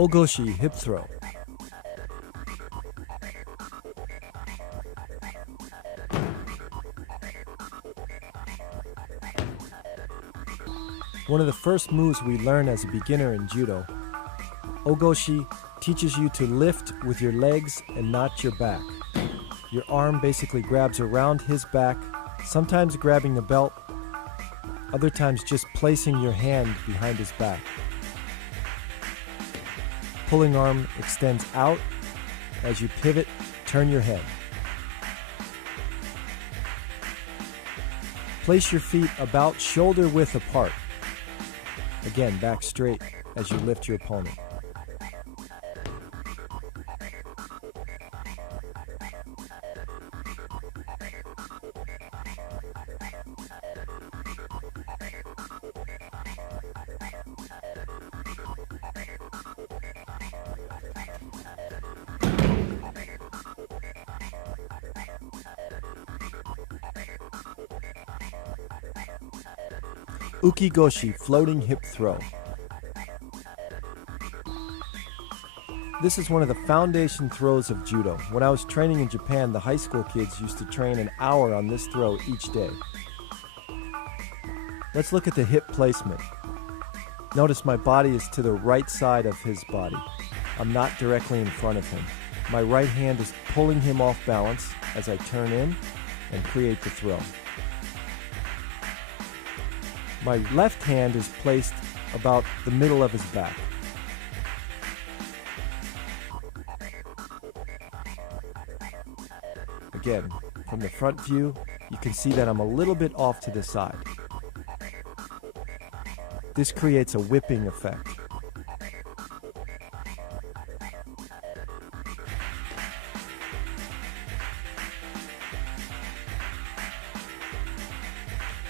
Ogoshi hip throw. One of the first moves we learn as a beginner in judo, Ogoshi teaches you to lift with your legs and not your back. Your arm basically grabs around his back, sometimes grabbing the belt, other times just placing your hand behind his back. Pulling arm extends out. As you pivot, turn your head. Place your feet about shoulder width apart. Again, back straight as you lift your opponent. Ukigoshi, floating hip throw. This is one of the foundation throws of judo. When I was training in Japan, the high school kids used to train an hour on this throw each day. Let's look at the hip placement. Notice my body is to the right side of his body. I'm not directly in front of him. My right hand is pulling him off balance as I turn in and create the throw. My left hand is placed about the middle of his back. Again, from the front view, you can see that I'm a little bit off to the side. This creates a whipping effect.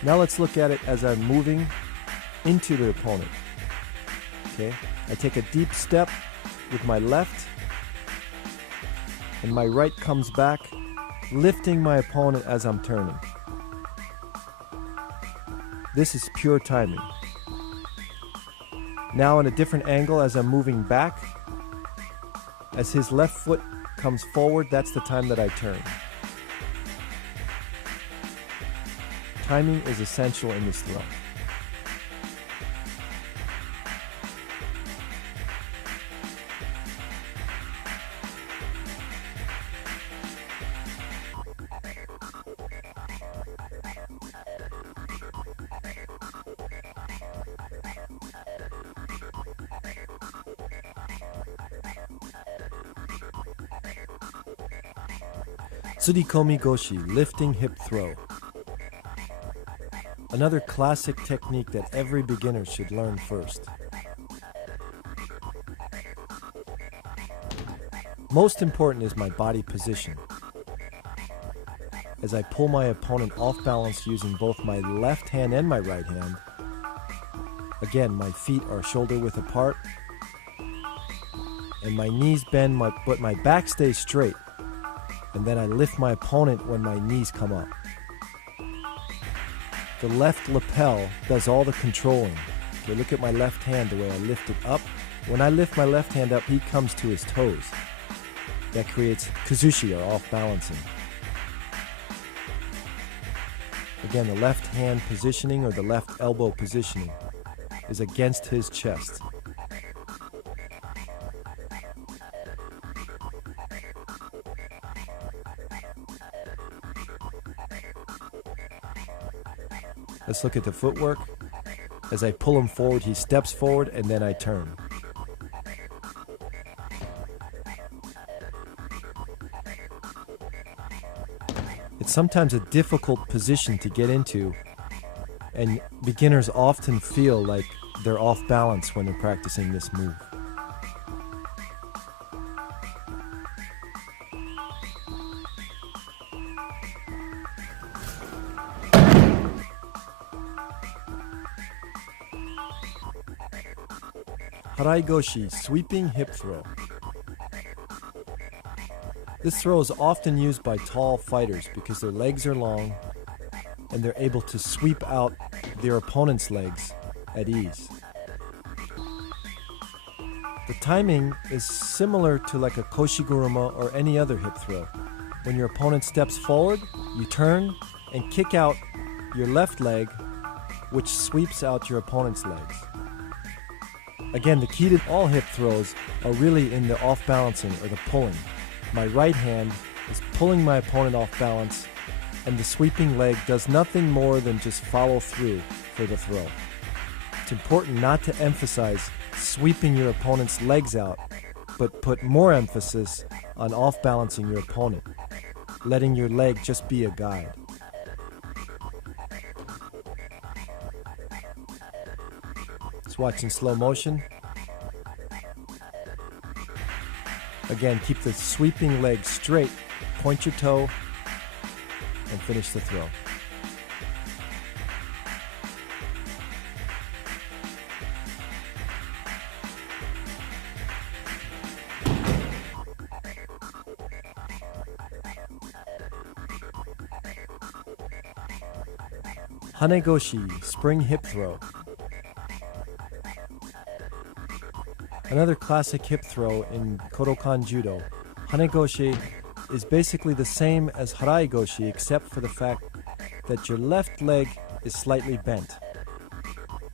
Now let's look at it as I'm moving into the opponent. Okay, I take a deep step with my left, and my right comes back, lifting my opponent as I'm turning. This is pure timing. Now in a different angle as I'm moving back, as his left foot comes forward, that's the time that I turn. Timing is essential in this throw. Tsurikomi goshi, lifting hip throw. Another classic technique that every beginner should learn first. Most important is my body position. As I pull my opponent off balance using both my left hand and my right hand, again, my feet are shoulder width apart, and my knees bend, but my back stays straight. And then I lift my opponent when my knees come up. The left lapel does all the controlling. Okay, look at my left hand, the way I lift it up. When I lift my left hand up, he comes to his toes. That creates kazushi, or off balancing. Again, the left hand positioning, or the left elbow positioning, is against his chest. Let's look at the footwork. As I pull him forward, he steps forward, and then I turn. It's sometimes a difficult position to get into, and beginners often feel like they're off balance when they're practicing this move. Haraigoshi, sweeping hip throw. This throw is often used by tall fighters because their legs are long and they're able to sweep out their opponent's legs at ease. The timing is similar to like a koshiguruma or any other hip throw. When your opponent steps forward, you turn and kick out your left leg, which sweeps out your opponent's legs. Again, the key to all hip throws are really in the off-balancing or the pulling. My right hand is pulling my opponent off balance, and the sweeping leg does nothing more than just follow through for the throw. It's important not to emphasize sweeping your opponent's legs out, but put more emphasis on off-balancing your opponent, letting your leg just be a guide. Let's watch in slow motion. Again, keep the sweeping leg straight, point your toe, and finish the throw. Hanegoshi, spring hip throw. Another classic hip throw in Kodokan Judo. Hanegoshi is basically the same as Haraigoshi except for the fact that your left leg is slightly bent.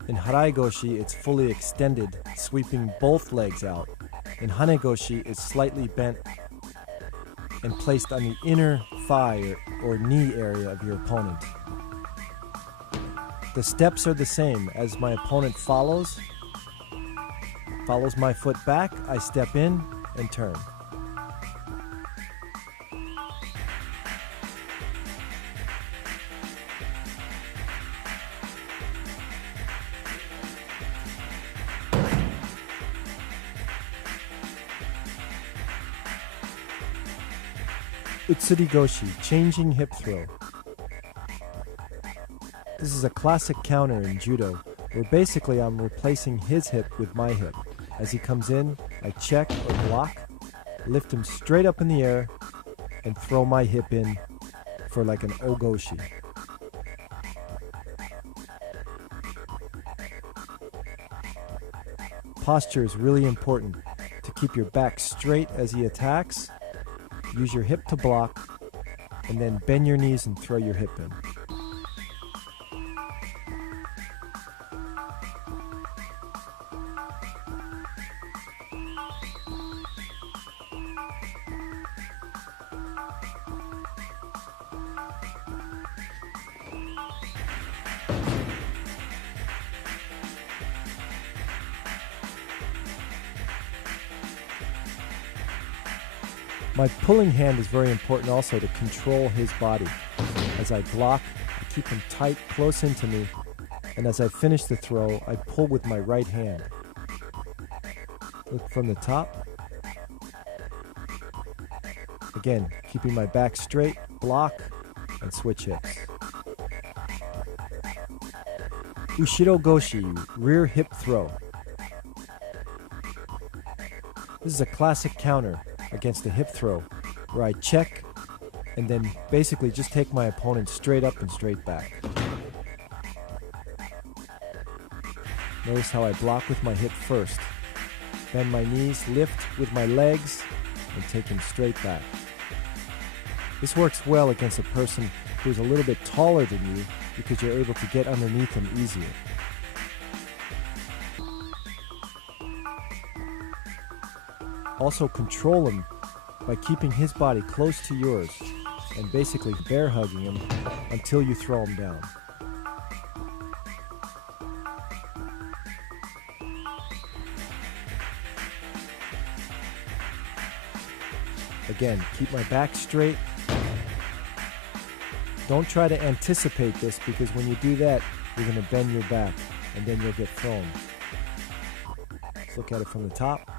In Haraigoshi, it's fully extended, sweeping both legs out. In Hanegoshi, it's slightly bent and placed on the inner thigh or knee area of your opponent. The steps are the same. As my opponent follows my foot back, I step in and turn. Utsurigoshi, changing hip throw. This is a classic counter in judo, where basically I'm replacing his hip with my hip. As he comes in, I check or block, lift him straight up in the air, and throw my hip in for like an ogoshi. Posture is really important to keep your back straight as he attacks. Use your hip to block, and then bend your knees and throw your hip in. My pulling hand is very important also to control his body. As I block, I keep him tight, close into me, and as I finish the throw, I pull with my right hand. Look from the top. Again, keeping my back straight, block, and switch hips. Ushiro goshi, rear hip throw. This is a classic counter against a hip throw where I check and then basically just take my opponent straight up and straight back. Notice how I block with my hip first. Bend my knees, lift with my legs, and take him straight back. This works well against a person who's a little bit taller than you because you're able to get underneath him easier. Also control him by keeping his body close to yours and basically bear hugging him until you throw him down. Again, keep my back straight. Don't try to anticipate this because when you do that, you're going to bend your back and then you'll get thrown. Let's look at it from the top.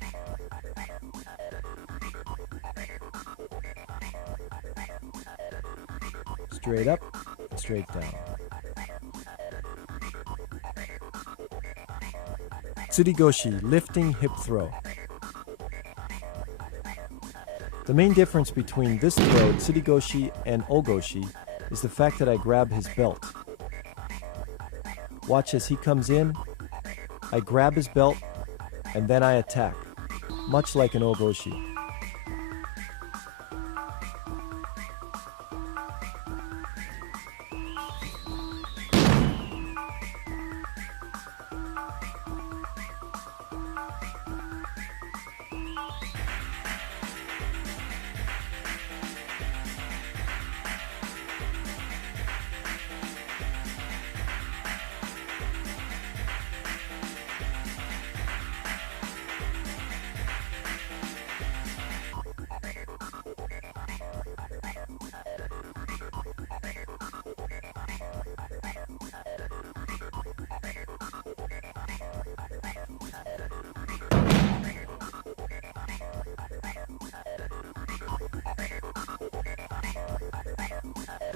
Straight up and straight down. Tsurugoshi, lifting hip throw. The main difference between this throw, Tsurugoshi, and Ogoshi is the fact that I grab his belt. Watch as he comes in, I grab his belt, and then I attack, much like an Ogoshi.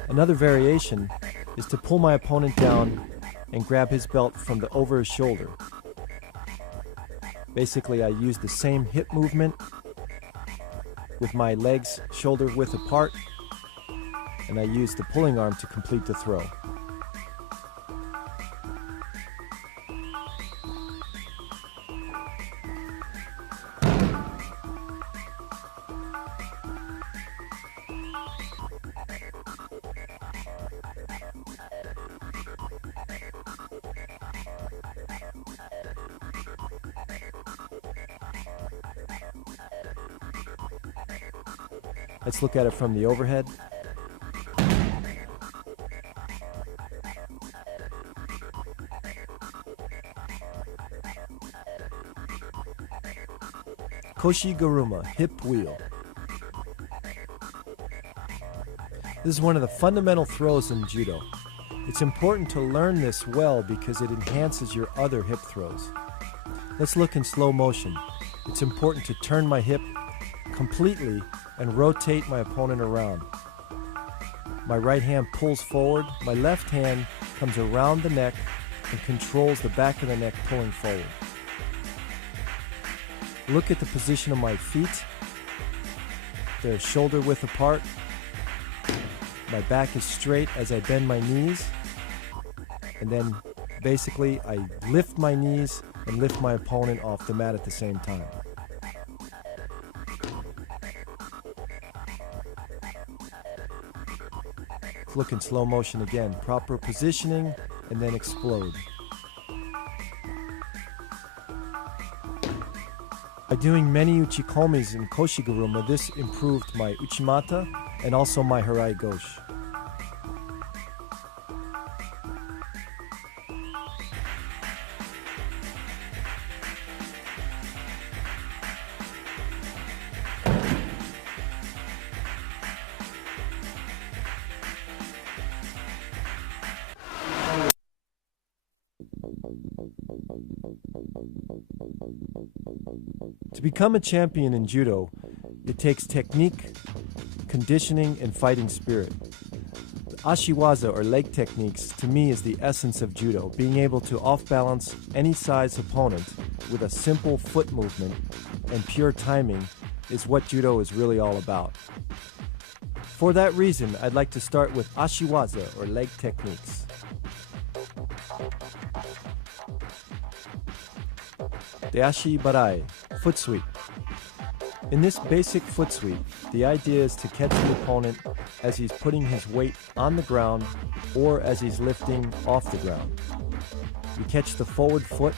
Another variation is to pull my opponent down and grab his belt from over his shoulder. Basically, I use the same hip movement with my legs shoulder width apart, and I use the pulling arm to complete the throw. Let's look at it from the overhead. Koshi-guruma, hip wheel. This is one of the fundamental throws in judo. It's important to learn this well because it enhances your other hip throws. Let's look in slow motion. It's important to turn my hip completely and rotate my opponent around. My right hand pulls forward, my left hand comes around the neck and controls the back of the neck, pulling forward. Look at the position of my feet. They're shoulder width apart. My back is straight as I bend my knees. And then basically I lift my knees and lift my opponent off the mat at the same time. Look in slow motion again. Proper positioning and then explode. By doing many uchikomis in Koshi-guruma, this improved my uchimata and also my harai goshi. To become a champion in judo, it takes technique, conditioning, and fighting spirit. The ashiwaza, or leg techniques, to me is the essence of judo. Being able to off-balance any size opponent with a simple foot movement and pure timing is what judo is really all about. For that reason, I'd like to start with ashiwaza, or leg techniques. The ashi barai, foot sweep. In this basic foot sweep, the idea is to catch the opponent as he's putting his weight on the ground or as he's lifting off the ground. You catch the forward foot,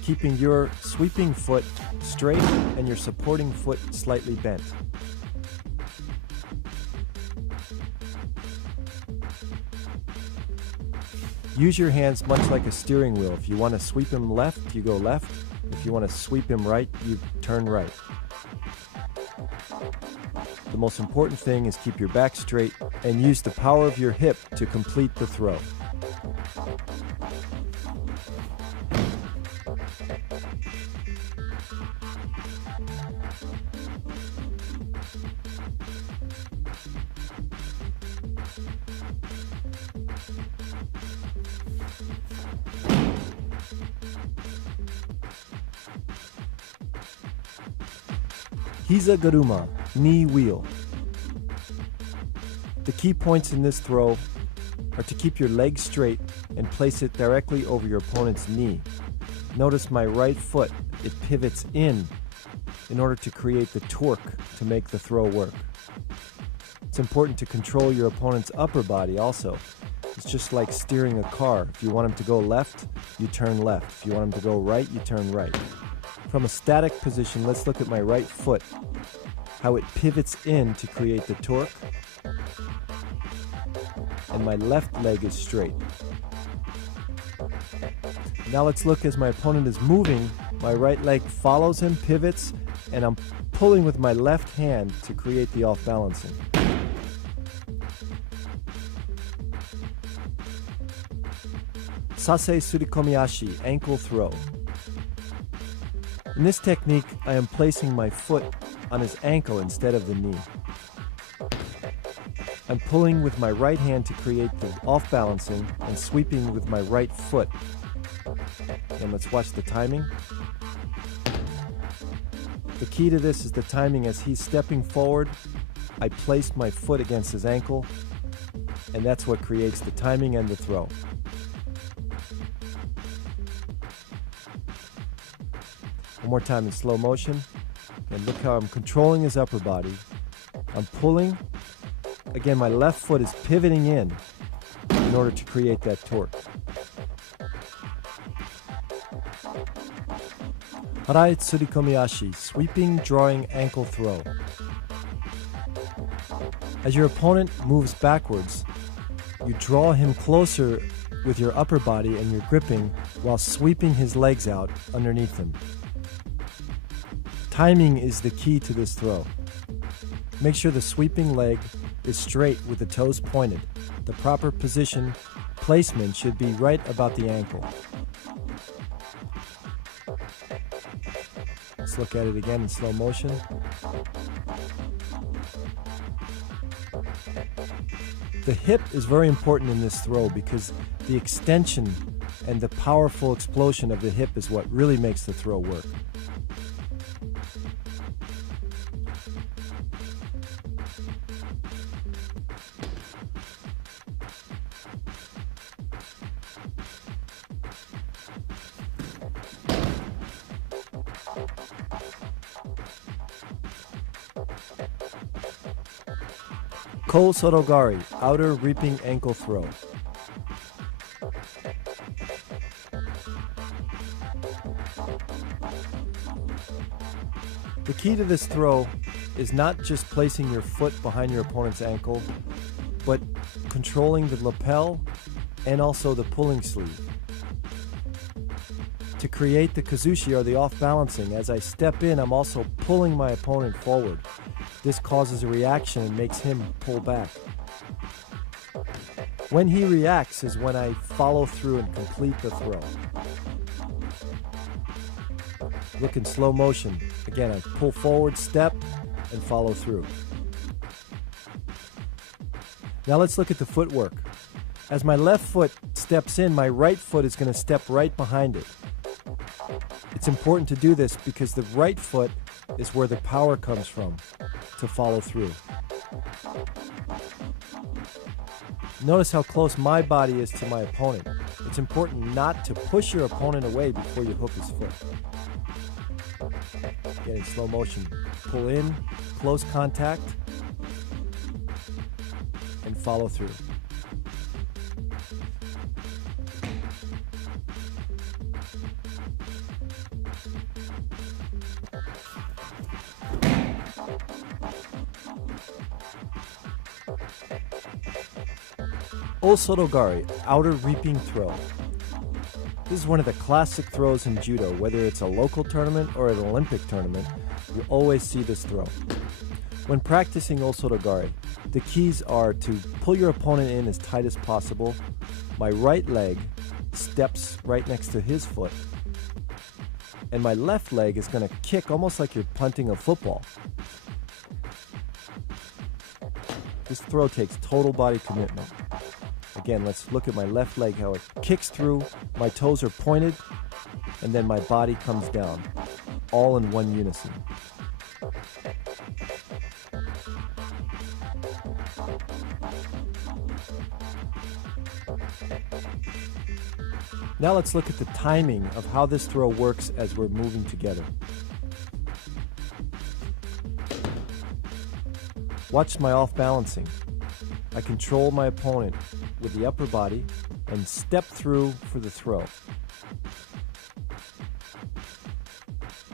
keeping your sweeping foot straight and your supporting foot slightly bent. Use your hands much like a steering wheel. If you want to sweep him left, you go left. If you want to sweep him right, you turn right. The most important thing is keep your back straight and use the power of your hip to complete the throw. Hiza garuma, knee wheel. The key points in this throw are to keep your leg straight and place it directly over your opponent's knee. Notice my right foot, it pivots in order to create the torque to make the throw work. It's important to control your opponent's upper body also. It's just like steering a car. If you want him to go left, you turn left. If you want him to go right, you turn right. From a static position, let's look at my right foot, how it pivots in to create the torque, and my left leg is straight. Now let's look as my opponent is moving, my right leg follows him, pivots, and I'm pulling with my left hand to create the off-balancing. Sase surikomiashi, ankle throw. In this technique, I am placing my foot on his ankle instead of the knee. I'm pulling with my right hand to create the off-balancing and sweeping with my right foot. And let's watch the timing. The key to this is the timing. As he's stepping forward, I place my foot against his ankle, and that's what creates the timing and the throw. One more time in slow motion. And look how I'm controlling his upper body. I'm pulling. Again, my left foot is pivoting in order to create that torque. Harai tsurikomiashi, sweeping, drawing, ankle throw. As your opponent moves backwards, you draw him closer with your upper body and you're gripping while sweeping his legs out underneath him. Timing is the key to this throw. Make sure the sweeping leg is straight with the toes pointed. The proper position placement should be right about the ankle. Let's look at it again in slow motion. The hip is very important in this throw because the extension and the powerful explosion of the hip is what really makes the throw work. Ko Sorogari, outer reaping ankle throw. The key to this throw is not just placing your foot behind your opponent's ankle, but controlling the lapel and also the pulling sleeve. To create the kazushi or the off-balancing, as I step in, I'm also pulling my opponent forward. This causes a reaction and makes him pull back. When he reacts is when I follow through and complete the throw. Look in slow motion. Again, I pull forward, step, and follow through. Now let's look at the footwork. As my left foot steps in, my right foot is going to step right behind it. It's important to do this because the right foot is where the power comes from to follow through. Notice how close my body is to my opponent. It's important not to push your opponent away before you hook his foot. Getting slow motion. Pull in, close contact, and follow through. Osorogari, outer reaping throw. This is one of the classic throws in judo. Whether it's a local tournament or an Olympic tournament, you always see this throw. When practicing osorogari, the keys are to pull your opponent in as tight as possible. My right leg steps right next to his foot, and my left leg is going to kick almost like you're punting a football. This throw takes total body commitment. Again, let's look at my left leg, how it kicks through, my toes are pointed, and then my body comes down, all in one unison. Now let's look at the timing of how this throw works as we're moving together. Watch my off-balancing. I control my opponent with the upper body and step through for the throw.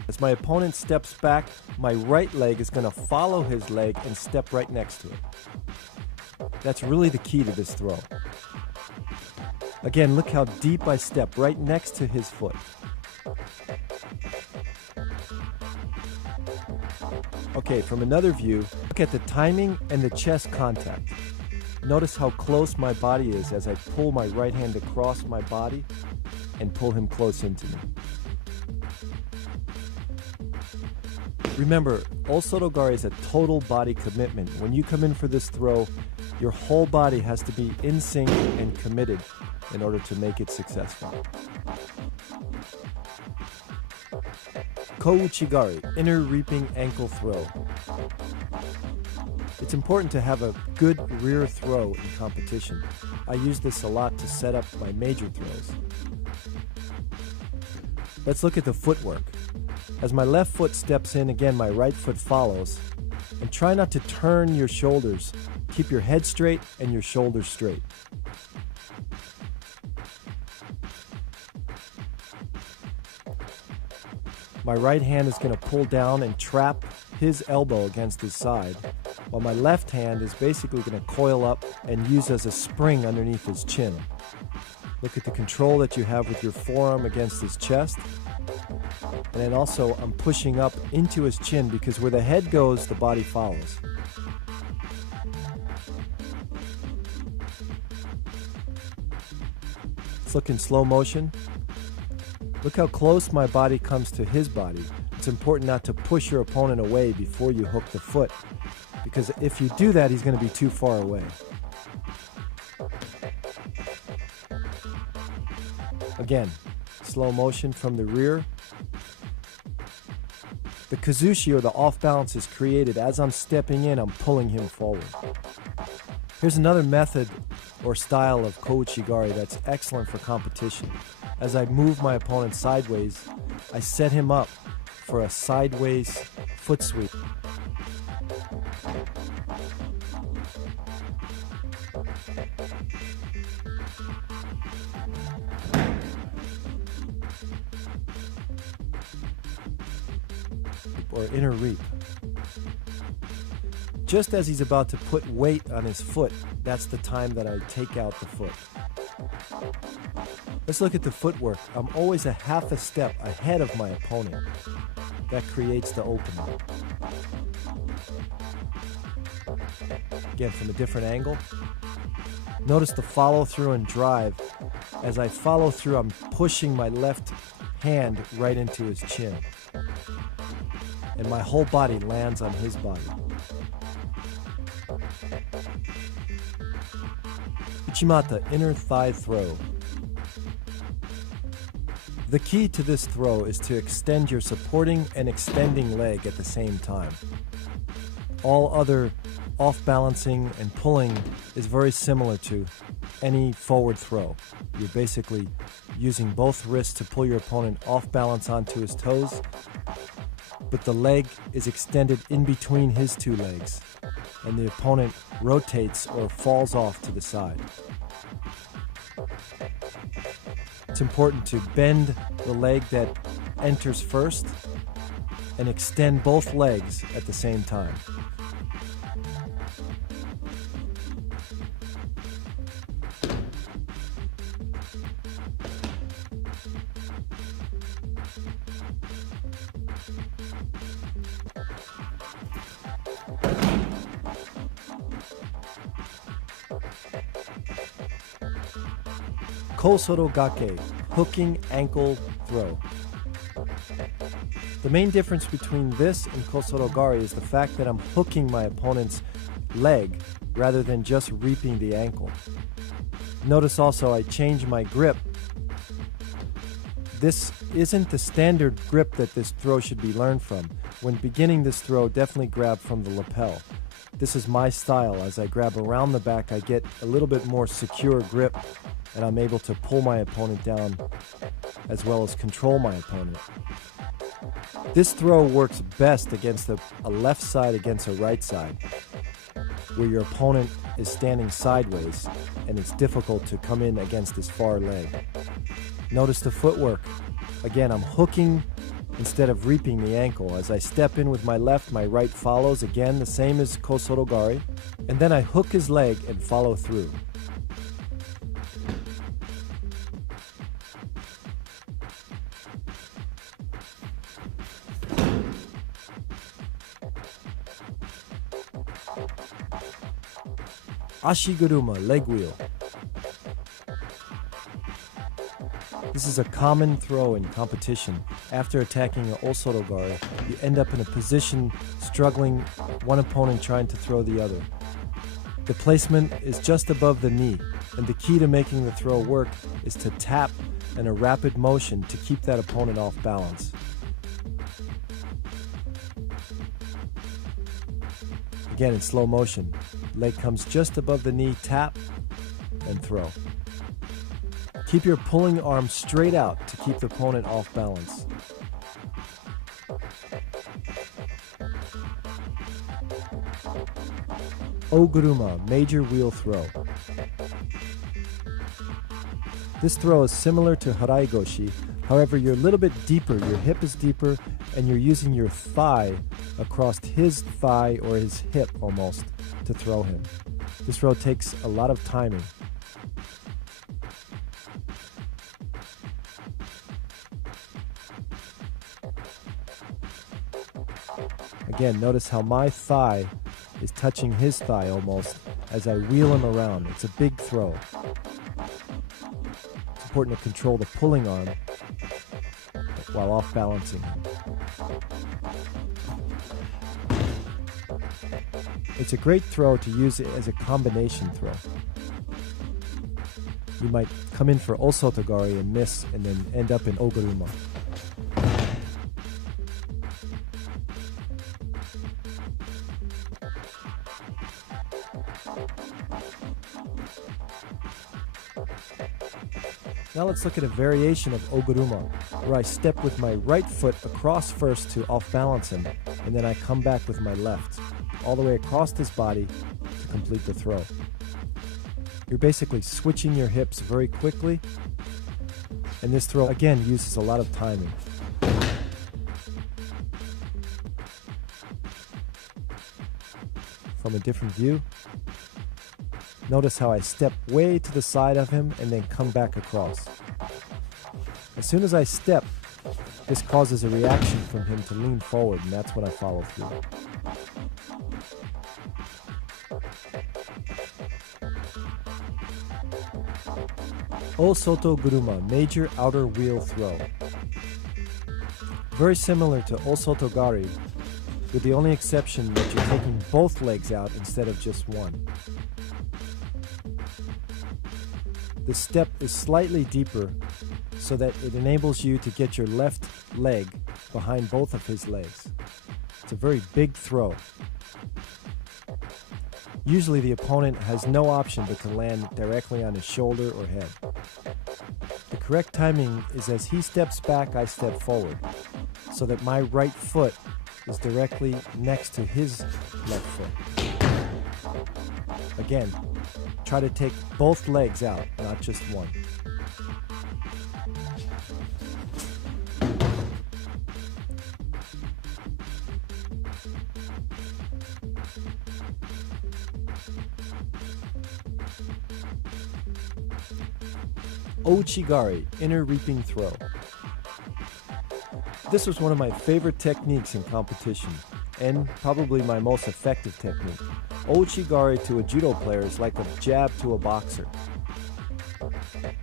As my opponent steps back, my right leg is going to follow his leg and step right next to it. That's really the key to this throw. Again, look how deep I step right next to his foot. Okay, from another view, look at the timing and the chest contact. Notice how close my body is as I pull my right hand across my body and pull him close into me. Remember, Osotogari is a total body commitment. When you come in for this throw, your whole body has to be in sync and committed in order to make it successful. Kouchigari, inner reaping ankle throw. It's important to have a good rear throw in competition. I use this a lot to set up my major throws. Let's look at the footwork. As my left foot steps in, again my right foot follows. And try not to turn your shoulders. Keep your head straight and your shoulders straight. My right hand is going to pull down and trap his elbow against his side, while my left hand is basically going to coil up and use as a spring underneath his chin. Look at the control that you have with your forearm against his chest. And then also I'm pushing up into his chin because where the head goes, the body follows. Let's look in slow motion. Look how close my body comes to his body. It's important not to push your opponent away before you hook the foot, because if you do that, he's going to be too far away. Again, slow motion from the rear. The kazushi, or the off balance, is created as I'm stepping in, I'm pulling him forward. Here's another method or style of kouchigari that's excellent for competition. As I move my opponent sideways, I set him up for a sideways foot sweep. Or inner reap. Just as he's about to put weight on his foot, that's the time that I take out the foot. Let's look at the footwork. I'm always a half a step ahead of my opponent. That creates the opening. Again, from a different angle. Notice the follow through and drive. As I follow through, I'm pushing my left hand right into his chin. And my whole body lands on his body. Uchimata, inner thigh throw. The key to this throw is to extend your supporting and extending leg at the same time. All other off-balancing and pulling is very similar to any forward throw. You're basically using both wrists to pull your opponent off balance onto his toes, but the leg is extended in between his two legs, and the opponent rotates or falls off to the side. It's important to bend the leg that enters first and extend both legs at the same time. Kosorogake, hooking ankle throw. The main difference between this and kosorogari is the fact that I'm hooking my opponent's leg rather than just reaping the ankle. Notice also I change my grip This isn't the standard grip that this throw should be learned from. When beginning this throw, definitely grab from the lapel. This is my style. As I grab around the back, I get a little bit more secure grip, and I'm able to pull my opponent down as well as control my opponent. This throw works best against a left side against a right side, where your opponent is standing sideways and it's difficult to come in against his far leg. Notice the footwork. Again, I'm hooking instead of reaping the ankle. As I step in with my left, my right follows. Again, the same as Kosotogari. And then I hook his leg and follow through. Ashiguruma, leg wheel. This is a common throw in competition. After attacking an osotogari, you end up in a position struggling, one opponent trying to throw the other. The placement is just above the knee, and the key to making the throw work is to tap in a rapid motion to keep that opponent off balance. Again, in slow motion. Leg comes just above the knee, tap, and throw. Keep your pulling arm straight out to keep the opponent off balance. Oguruma, major wheel throw. This throw is similar to Haraigoshi, however you're a little bit deeper, your hip is deeper, and you're using your thigh across his thigh or his hip almost to throw him. This throw takes a lot of timing. Again, notice how my thigh is touching his thigh almost as I wheel him around. It's a big throw. It's important to control the pulling arm while off balancing him. It's a great throw to use it as a combination throw. You might come in for osotogari and miss and then end up in oguruma. Now let's look at a variation of oguruma, where I step with my right foot across first to off-balance him, and then I come back with my left, all the way across his body to complete the throw. You're basically switching your hips very quickly, and this throw, again, uses a lot of timing. From a different view, notice how I step way to the side of him and then come back across. As soon as I step, this causes a reaction from him to lean forward, and that's when I follow through. Osotoguruma, major outer wheel throw. Very similar to osotogari, with the only exception that you're taking both legs out instead of just one. The step is slightly deeper so that it enables you to get your left leg behind both of his legs. It's a very big throw. Usually the opponent has no option but to land directly on his shoulder or head. The correct timing is as he steps back, I step forward, so that my right foot is directly next to his left foot. Again, try to take both legs out, not just one. Ouchigari, inner reaping throw. This was one of my favorite techniques in competition, and probably my most effective technique. Ouchigari to a judo player is like a jab to a boxer.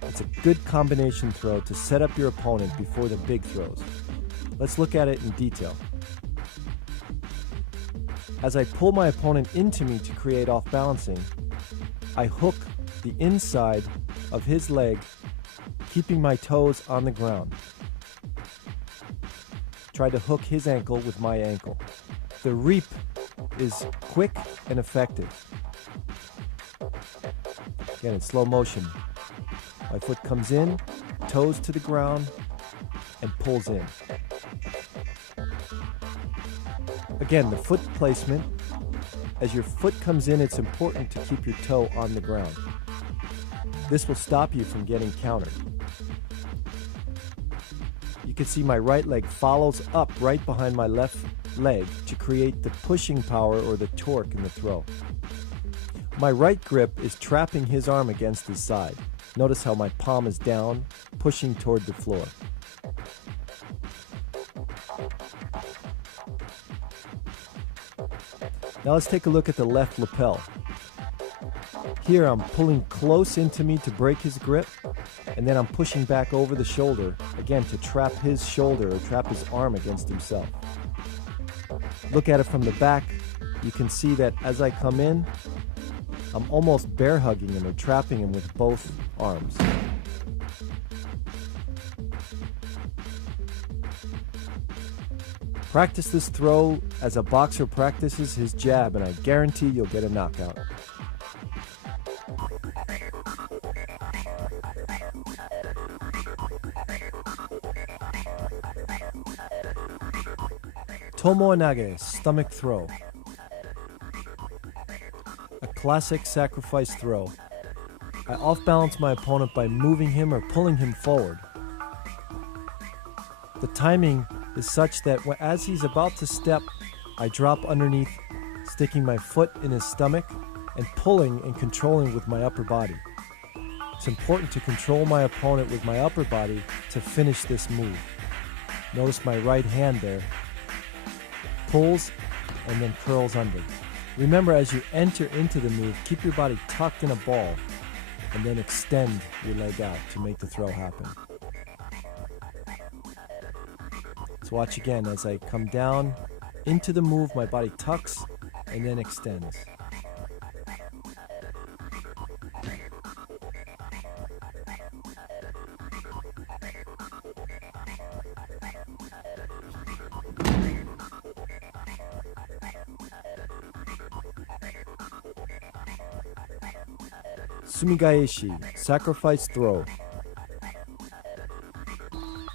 It's a good combination throw to set up your opponent before the big throws. Let's look at it in detail. As I pull my opponent into me to create off-balancing, I hook the inside of his leg, keeping my toes on the ground. try to hook his ankle with my ankle. The reap is quick and effective. Again, in slow motion. My foot comes in, toes to the ground, and pulls in. Again, the foot placement. As your foot comes in, it's important to keep your toe on the ground. This will stop you from getting countered. You can see my right leg follows up right behind my left leg to create the pushing power or the torque in the throw. My right grip is trapping his arm against his side. Notice how my palm is down, pushing toward the floor. Now let's take a look at the left lapel. Here I'm pulling close into me to break his grip, and then I'm pushing back over the shoulder, again to trap his shoulder or trap his arm against himself. Look at it from the back. You can see that as I come in, I'm almost bear hugging him or trapping him with both arms. Practice this throw as a boxer practices his jab, and I guarantee you'll get a knockout. Tomo Nage, stomach throw. A classic sacrifice throw. I off-balance my opponent by moving him or pulling him forward. The timing is such that as he's about to step, I drop underneath, sticking my foot in his stomach and pulling and controlling with my upper body. It's important to control my opponent with my upper body to finish this move. Notice my right hand there. Pulls and then curls under. Remember, as you enter into the move, keep your body tucked in a ball and then extend your leg out to make the throw happen. Let's watch again as I come down into the move, my body tucks and then extends. Sumigaeshi, sacrifice throw.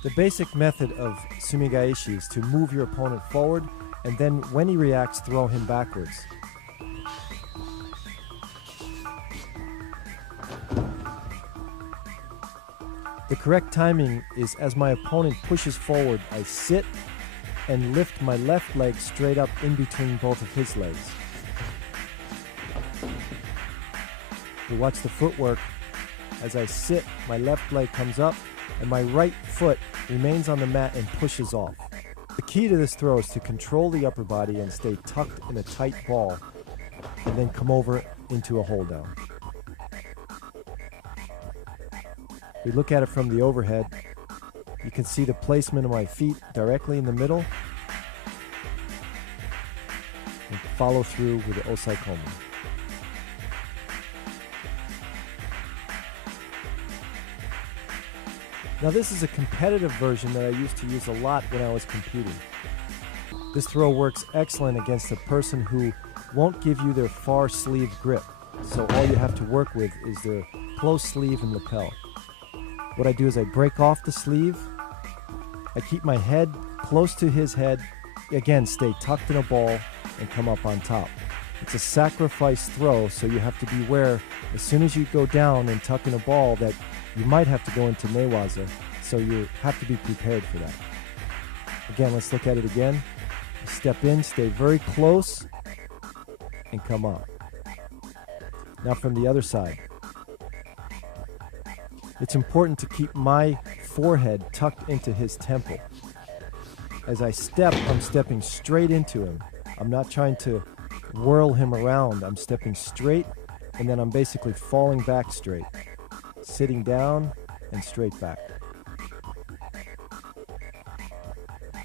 The basic method of sumigaeshi is to move your opponent forward and then when he reacts, throw him backwards. The correct timing is as my opponent pushes forward, I sit and lift my left leg straight up in between both of his legs. You watch the footwork. As I sit, my left leg comes up and my right foot remains on the mat and pushes off. The key to this throw is to control the upper body and stay tucked in a tight ball and then come over into a hold down. We look at it from the overhead. You can see the placement of my feet directly in the middle and follow through with the osaikomi. Now this is a competitive version that I used to use a lot when I was competing. This throw works excellent against a person who won't give you their far sleeve grip, so all you have to work with is their close sleeve and lapel. What I do is I break off the sleeve, I keep my head close to his head, again stay tucked in a ball and come up on top. It's a sacrifice throw, so you have to beware as soon as you go down and tuck in a ball that you might have to go into newaza, so you have to be prepared for that. Again, let's look at it again. Step in, stay very close, and come up. Now from the other side. It's important to keep my forehead tucked into his temple. As I step, I'm stepping straight into him. I'm not trying to whirl him around. I'm stepping straight, and then I'm basically falling back straight. Sitting down and straight back.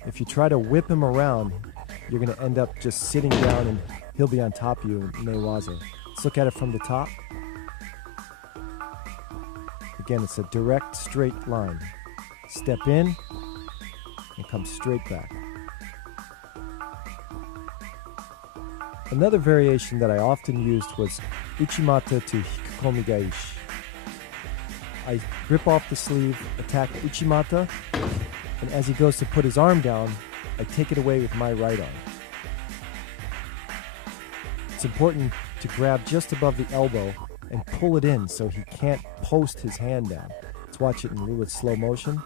If you try to whip him around, you're going to end up just sitting down and he'll be on top of you in newaza. Let's look at it from the top. Again, it's a direct straight line. Step in and come straight back. Another variation that I often used was Uchimata to Hikokomi Gaishi. I rip off the sleeve, attack Uchimata, and as he goes to put his arm down, I take it away with my right arm. It's important to grab just above the elbow and pull it in so he can't post his hand down. Let's watch it in a little bit slow motion.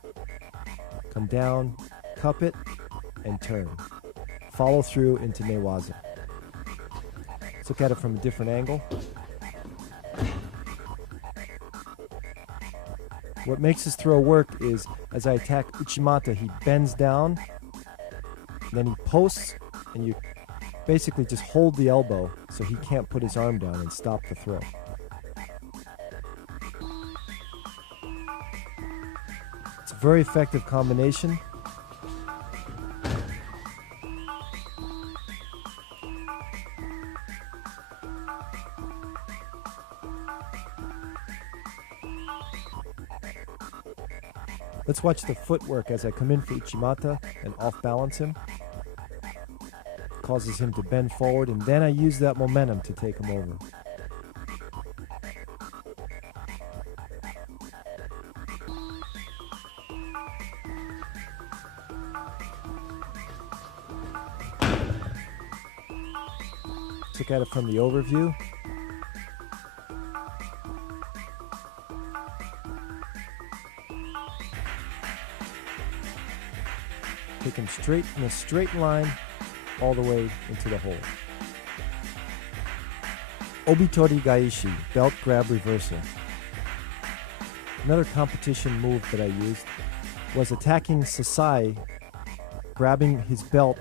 Come down, cup it, and turn. Follow through into newaza. Let's look at it from a different angle. What makes this throw work is, as I attack Uchimata, he bends down, then he posts, and you basically just hold the elbow so he can't put his arm down and stop the throw. It's a very effective combination. Let's watch the footwork as I come in for Uchimata and off-balance him. Causes him to bend forward, and then I use that momentum to take him over. Let's look at it from the overview. Take him straight in a straight line all the way into the hole. Obitori Gaishi, belt grab reversal. Another competition move that I used was attacking Sasai, grabbing his belt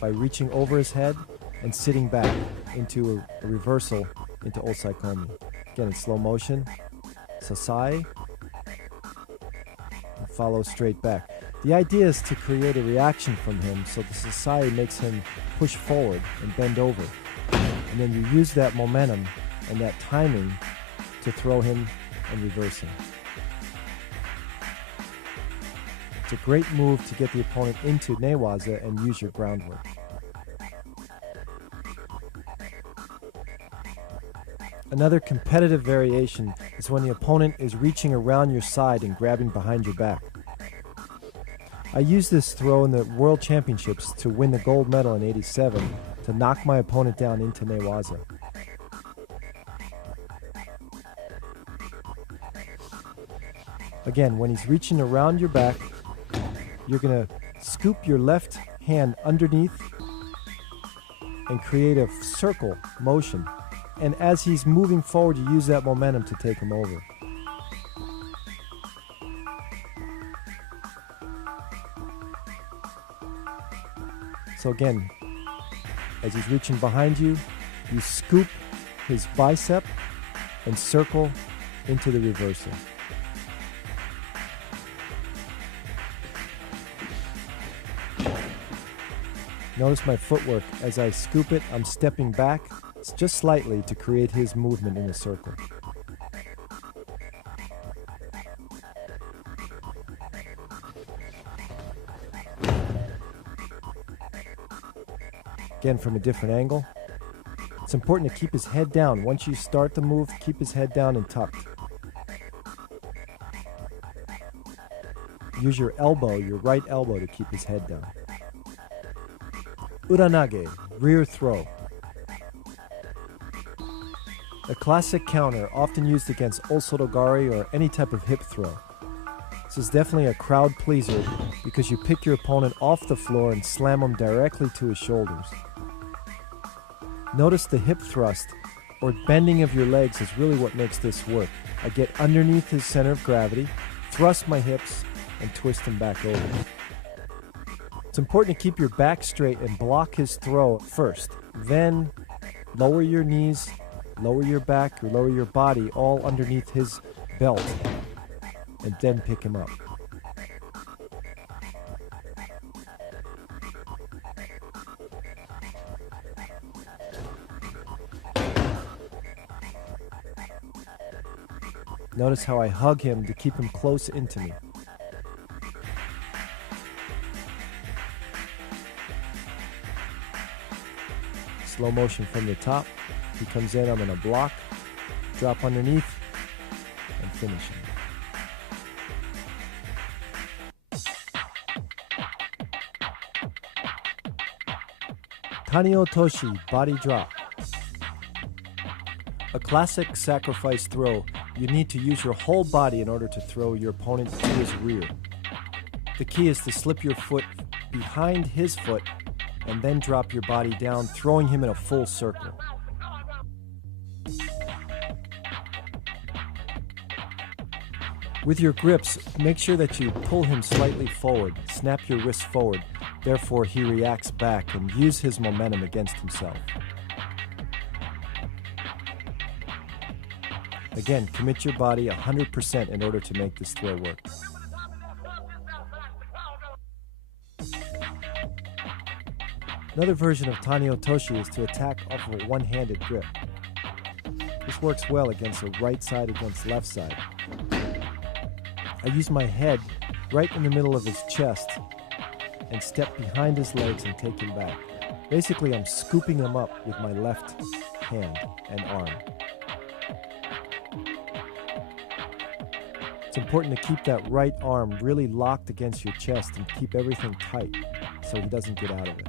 by reaching over his head and sitting back into a reversal into Osaikomi. Again, in slow motion. Sasai, and follow straight back. The idea is to create a reaction from him so the Sasai makes him push forward and bend over. And then you use that momentum and that timing to throw him and reverse him. It's a great move to get the opponent into newaza and use your groundwork. Another competitive variation is when the opponent is reaching around your side and grabbing behind your back. I used this throw in the World Championships to win the gold medal in '87 to knock my opponent down into newaza. Again, when he's reaching around your back, you're going to scoop your left hand underneath and create a circle motion. And as he's moving forward, you use that momentum to take him over. So again, as he's reaching behind you, you scoop his bicep and circle into the reversal. Notice my footwork. As I scoop it, I'm stepping back just slightly to create his movement in a circle. Again, from a different angle. It's important to keep his head down. Once you start the move, keep his head down and tucked. Use your elbow, your right elbow, to keep his head down. Uranage, rear throw. A classic counter often used against osorogari or any type of hip throw. This is definitely a crowd pleaser because you pick your opponent off the floor and slam him directly to his shoulders. Notice the hip thrust or bending of your legs is really what makes this work. I get underneath his center of gravity, thrust my hips, and twist him back over. It's important to keep your back straight and block his throw first. Then lower your knees, lower your back, or lower your body all underneath his belt, and then pick him up. Notice how I hug him to keep him close into me. Slow motion from the top. He comes in, I'm going to block, drop underneath, and finish him. Tani Otoshi, body drop. A classic sacrifice throw. You need to use your whole body in order to throw your opponent to his rear. The key is to slip your foot behind his foot and then drop your body down, throwing him in a full circle. With your grips, make sure that you pull him slightly forward, snap your wrist forward, therefore he reacts back and use his momentum against himself. Again, commit your body 100% in order to make this throw work. Another version of Tani Otoshi is to attack off of a one-handed grip. This works well against a right side against left side. I use my head right in the middle of his chest and step behind his legs and take him back. Basically, I'm scooping him up with my left hand and arm. It's important to keep that right arm really locked against your chest and keep everything tight so he doesn't get out of it.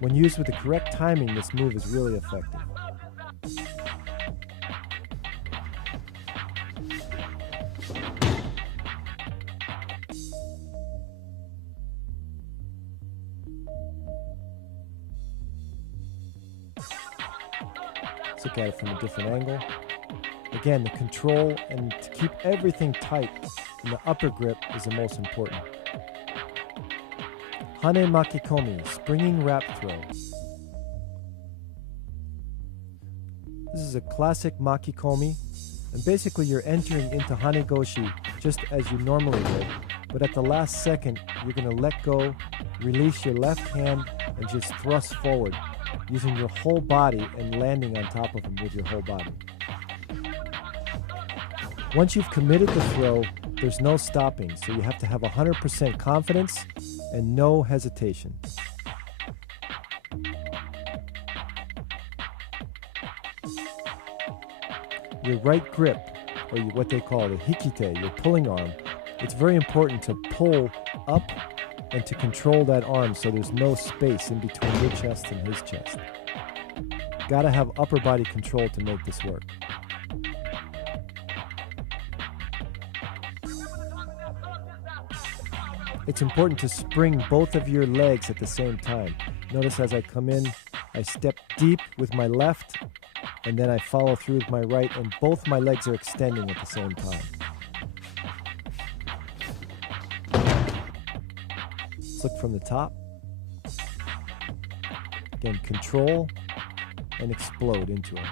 When used with the correct timing, this move is really effective. Let's look at it from a different angle. Again, the control and to keep everything tight in the upper grip is the most important. Hane Makikomi, springing wrap throw. This is a classic Makikomi, and basically you're entering into Hanegoshi just as you normally would, but at the last second, you're going to let go, release your left hand, and just thrust forward, using your whole body and landing on top of him with your whole body. Once you've committed the throw, there's no stopping, so you have to have 100% confidence and no hesitation. Your right grip, or what they call the hikite, your pulling arm, it's very important to pull up and to control that arm so there's no space in between your chest and his chest. Gotta have upper body control to make this work. It's important to spring both of your legs at the same time. Notice as I come in, I step deep with my left, and then I follow through with my right, and both my legs are extending at the same time. Let's look from the top. Again, control and explode into it.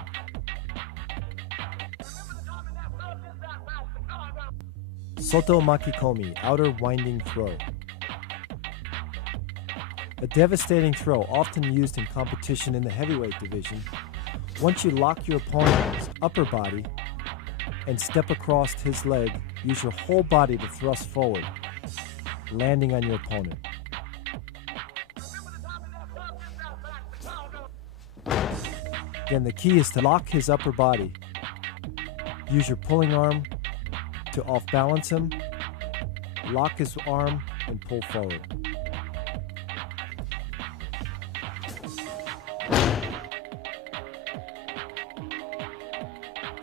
Soto Makikomi, outer winding throw. A devastating throw, often used in competition in the heavyweight division. Once you lock your opponent's upper body and step across his leg, use your whole body to thrust forward, landing on your opponent. Again, the key is to lock his upper body. Use your pulling arm to off-balance him, lock his arm, and pull forward.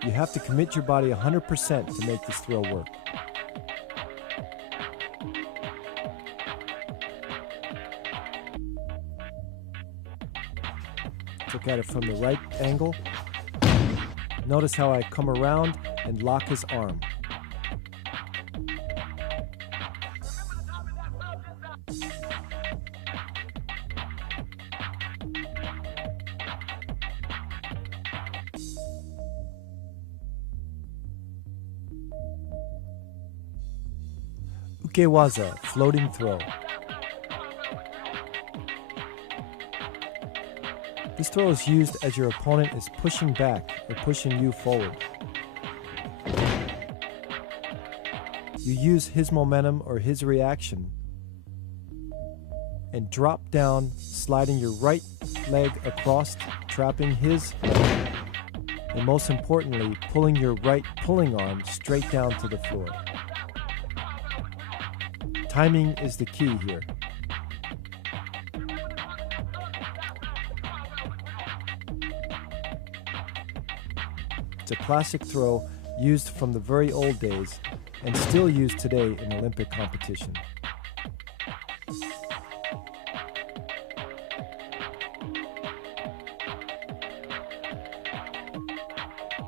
You have to commit your body 100% to make this throw work. Let's look at it from the right angle. Notice how I come around and lock his arm. Ukewaza, floating throw. This throw is used as your opponent is pushing back or pushing you forward. You use his momentum or his reaction and drop down, sliding your right leg across, trapping his leg, and most importantly, pulling your right pulling arm straight down to the floor. Timing is the key here. It's a classic throw used from the very old days and still used today in Olympic competition.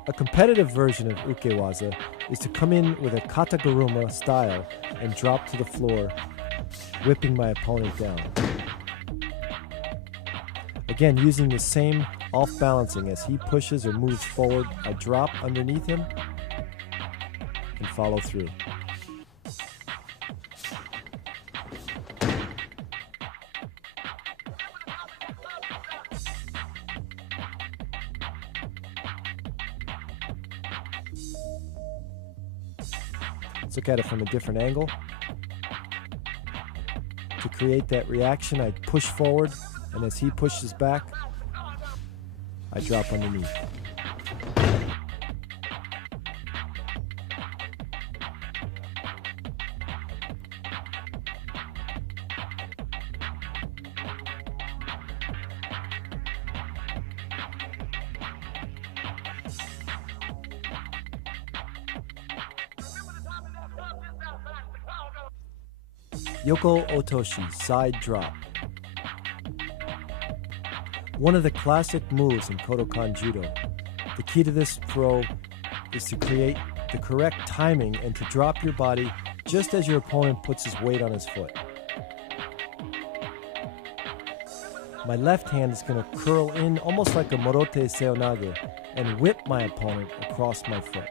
A competitive version of ukewaza is to come in with a kataguruma style and drop to the floor, whipping my opponent down. Again, using the same off-balancing as he pushes or moves forward, I drop underneath him and follow through. Let's look at it from a different angle. To create that reaction, I push forward, and as he pushes back, I drop underneath. Yoko Otoshi, side drop. One of the classic moves in Kodokan Judo. The key to this throw is to create the correct timing and to drop your body just as your opponent puts his weight on his foot. My left hand is going to curl in almost like a morote seonage and whip my opponent across my foot.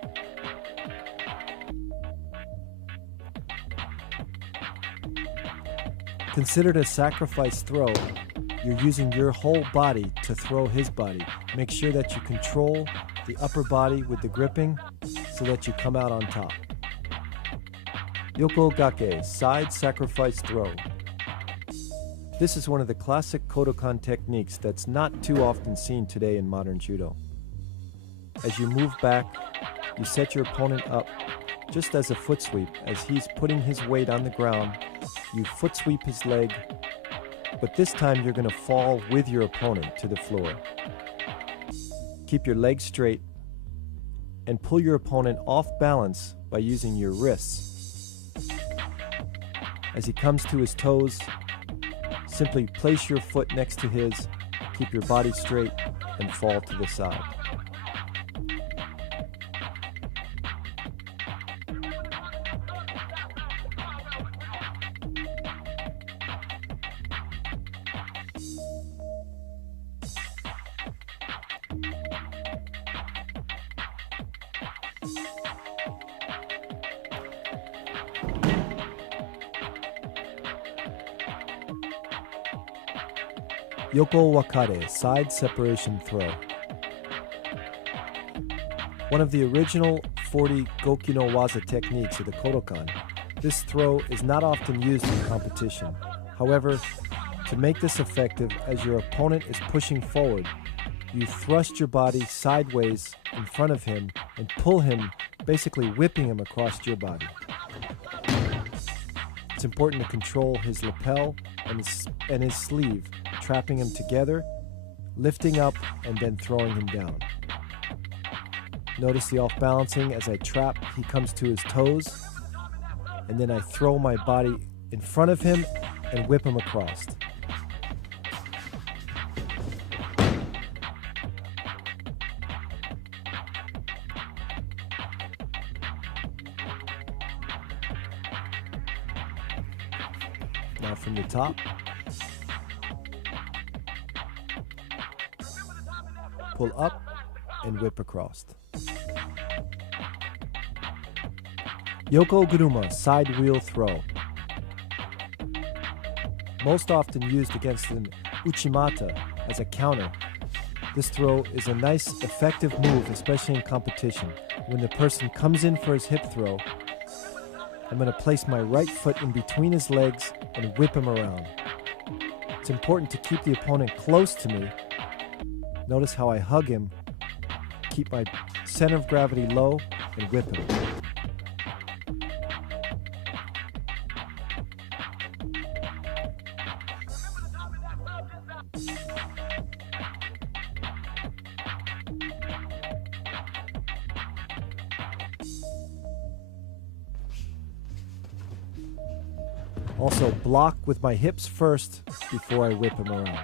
Considered a sacrifice throw, you're using your whole body to throw his body. Make sure that you control the upper body with the gripping so that you come out on top. Yoko Gake, side sacrifice throw. This is one of the classic Kodokan techniques that's not too often seen today in modern judo. As you move back, you set your opponent up just as a foot sweep. As he's putting his weight on the ground, you foot sweep his leg, but this time you're going to fall with your opponent to the floor. Keep your legs straight and pull your opponent off balance by using your wrists. As he comes to his toes, simply place your foot next to his, keep your body straight, and fall to the side. Yoko Wakare, side separation throw. One of the original 40 Goki no Waza techniques of the Kodokan, this throw is not often used in competition. However, to make this effective, as your opponent is pushing forward, you thrust your body sideways in front of him and pull him, basically whipping him across your body. It's important to control his lapel and his sleeve, trapping him together, lifting up, and then throwing him down. Notice the off-balancing. As I trap, he comes to his toes, and then I throw my body in front of him and whip him across. Now from the top, pull up and whip across. Yoko Guruma, side wheel throw. Most often used against an uchimata as a counter. This throw is a nice, effective move, especially in competition. When the person comes in for his hip throw, I'm going to place my right foot in between his legs and whip him around. It's important to keep the opponent close to me. Notice how I hug him, keep my center of gravity low, and whip him. Also, block with my hips first before I whip him around.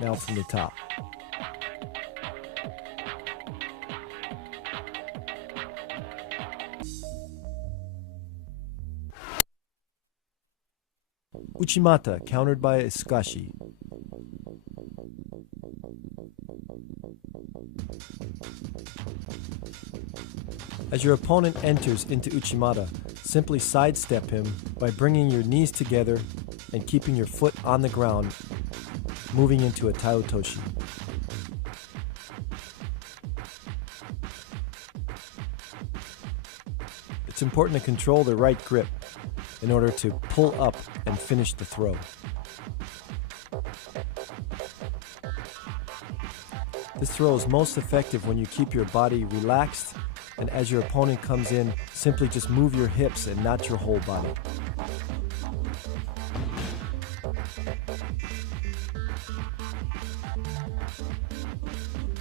Now from the top. Uchimata, countered by a Skashi. As your opponent enters into Uchimata, simply sidestep him by bringing your knees together and keeping your foot on the ground, moving into a Taiutoshi. It's important to control the right grip in order to pull up and finish the throw. This throw is most effective when you keep your body relaxed, and as your opponent comes in, simply just move your hips and not your whole body.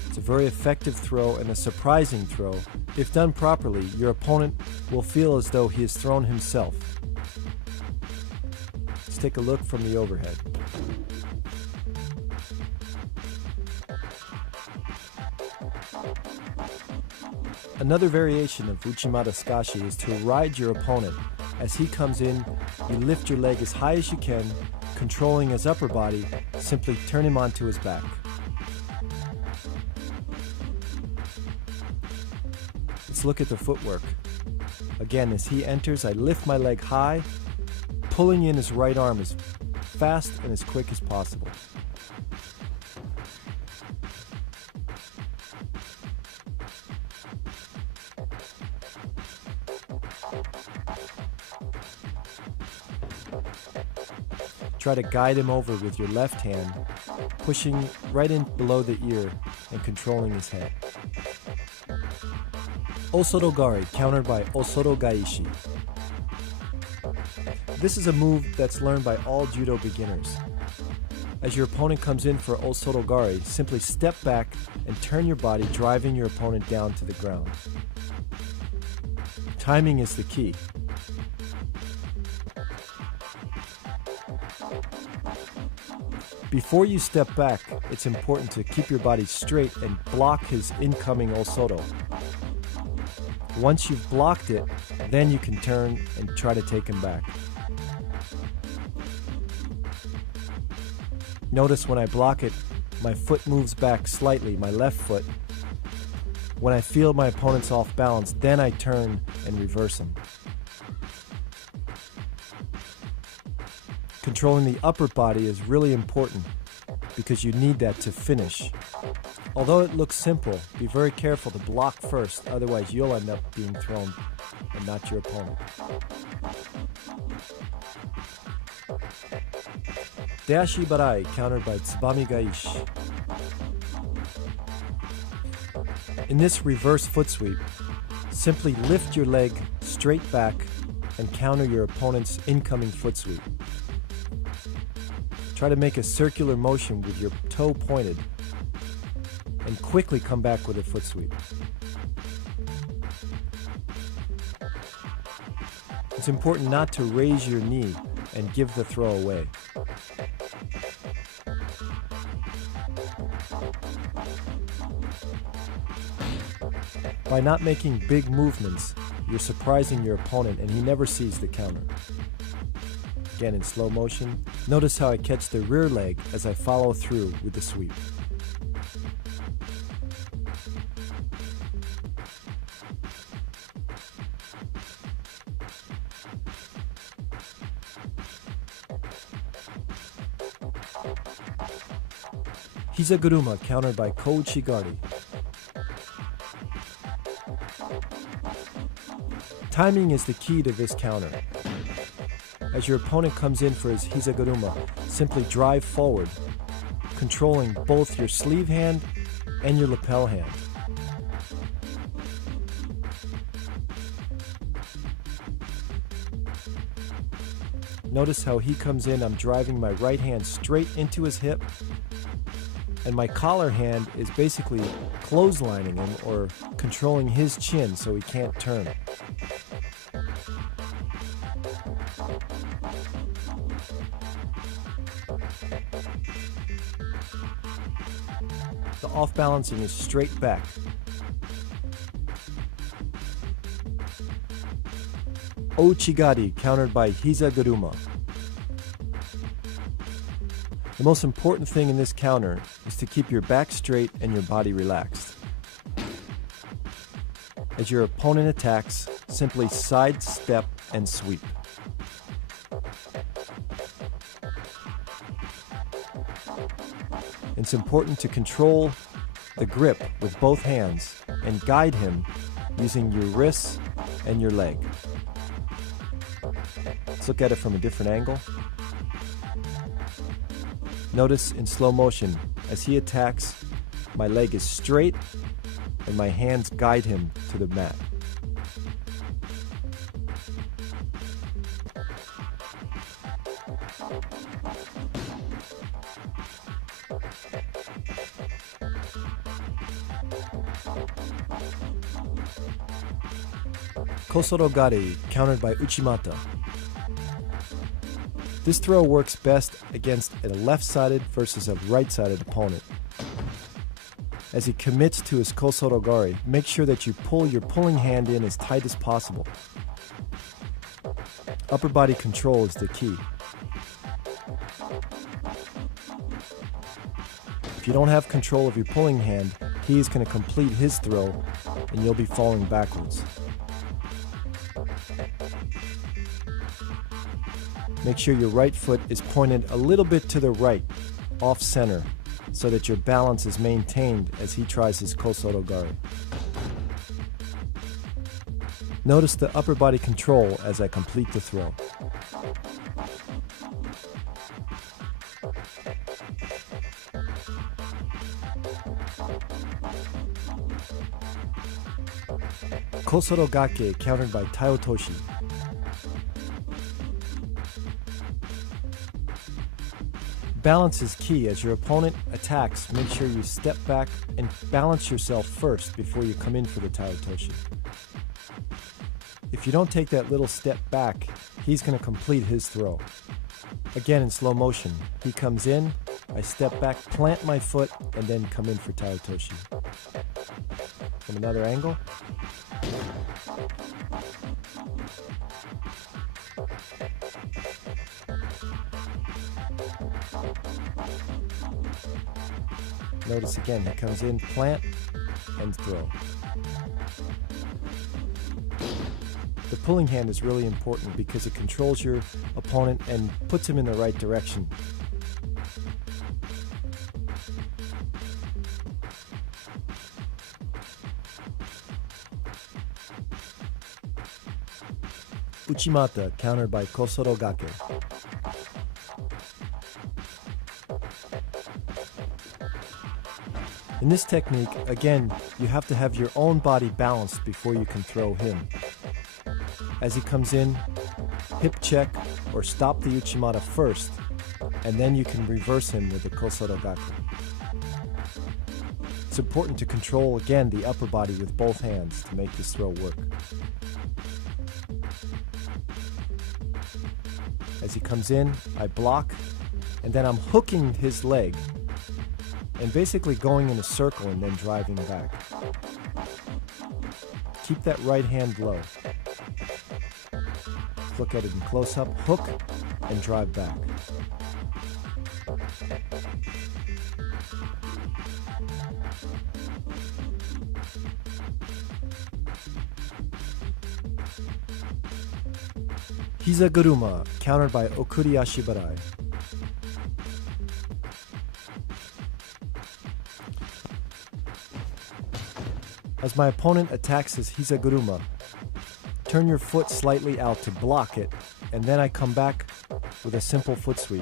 It's a very effective throw and a surprising throw. If done properly, your opponent will feel as though he has thrown himself. Let's take a look from the overhead. Another variation of Uchimata Skashi is to ride your opponent. As he comes in, you lift your leg as high as you can, controlling his upper body, simply turn him onto his back. Let's look at the footwork. Again, as he enters, I lift my leg high, pulling in his right arm as fast and as quick as possible. Try to guide him over with your left hand, pushing right in below the ear and controlling his head. Osotogari, countered by Osotogaishi. This is a move that's learned by all judo beginners. As your opponent comes in for Osotogari, simply step back and turn your body, driving your opponent down to the ground. Timing is the key. Before you step back, it's important to keep your body straight and block his incoming Osoto. Once you've blocked it, then you can turn and try to take him back. Notice when I block it, my foot moves back slightly, my left foot. When I feel my opponent's off balance, then I turn and reverse him. Controlling the upper body is really important because you need that to finish. Although it looks simple, be very careful to block first, otherwise you'll end up being thrown and not your opponent. Deashi Barai, countered by Tsubami Gaishi. In this reverse foot sweep, simply lift your leg straight back and counter your opponent's incoming foot sweep. Try to make a circular motion with your toe pointed and quickly come back with a foot sweep. It's important not to raise your knee and give the throw away. By not making big movements, you're surprising your opponent and he never sees the counter. Again in slow motion, notice how I catch the rear leg as I follow through with the sweep. Hizaguruma, countered by Kouchigari. Timing is the key to this counter. As your opponent comes in for his Hizaguruma, simply drive forward, controlling both your sleeve hand and your lapel hand. Notice how he comes in, I'm driving my right hand straight into his hip, and my collar hand is basically clotheslining him or controlling his chin so he can't turn. The off-balancing is straight back. Ouchigari, countered by Hizaguruma. The most important thing in this counter is to keep your back straight and your body relaxed. As your opponent attacks, simply sidestep and sweep. It's important to control the grip with both hands and guide him using your wrists and your leg. Let's look at it from a different angle. Notice in slow motion, as he attacks, my leg is straight and my hands guide him to the mat. Kosorogari, countered by Uchimata. This throw works best against a left-sided versus a right-sided opponent. As he commits to his kosorogari, make sure that you pull your pulling hand in as tight as possible. Upper body control is the key. If you don't have control of your pulling hand, he is going to complete his throw and you'll be falling backwards. Make sure your right foot is pointed a little bit to the right, off center, so that your balance is maintained as he tries his kosorogari. Notice the upper body control as I complete the throw. Kosorogake, countered by Taiotoshi. Balance is key. As your opponent attacks, make sure you step back and balance yourself first before you come in for the Taiotoshi. If you don't take that little step back, he's going to complete his throw. Again in slow motion, he comes in, I step back, plant my foot, and then come in for Taiotoshi. From another angle. Notice again, he comes in, plant, and throw. The pulling hand is really important because it controls your opponent and puts him in the right direction. Uchimata, countered by Kosorogake. In this technique, again, you have to have your own body balanced before you can throw him. As he comes in, hip check or stop the Uchimata first, and then you can reverse him with the Kosorogake. It's important to control, again, the upper body with both hands to make this throw work. As he comes in, I block, and then I'm hooking his leg and basically going in a circle and then driving back. Keep that right hand low. Look at it in close-up, hook, and drive back. Hizaguruma, countered by Okuri Ashibarai. As my opponent attacks his Hizaguruma, Turn your foot slightly out to block it, and then I come back with a simple foot sweep.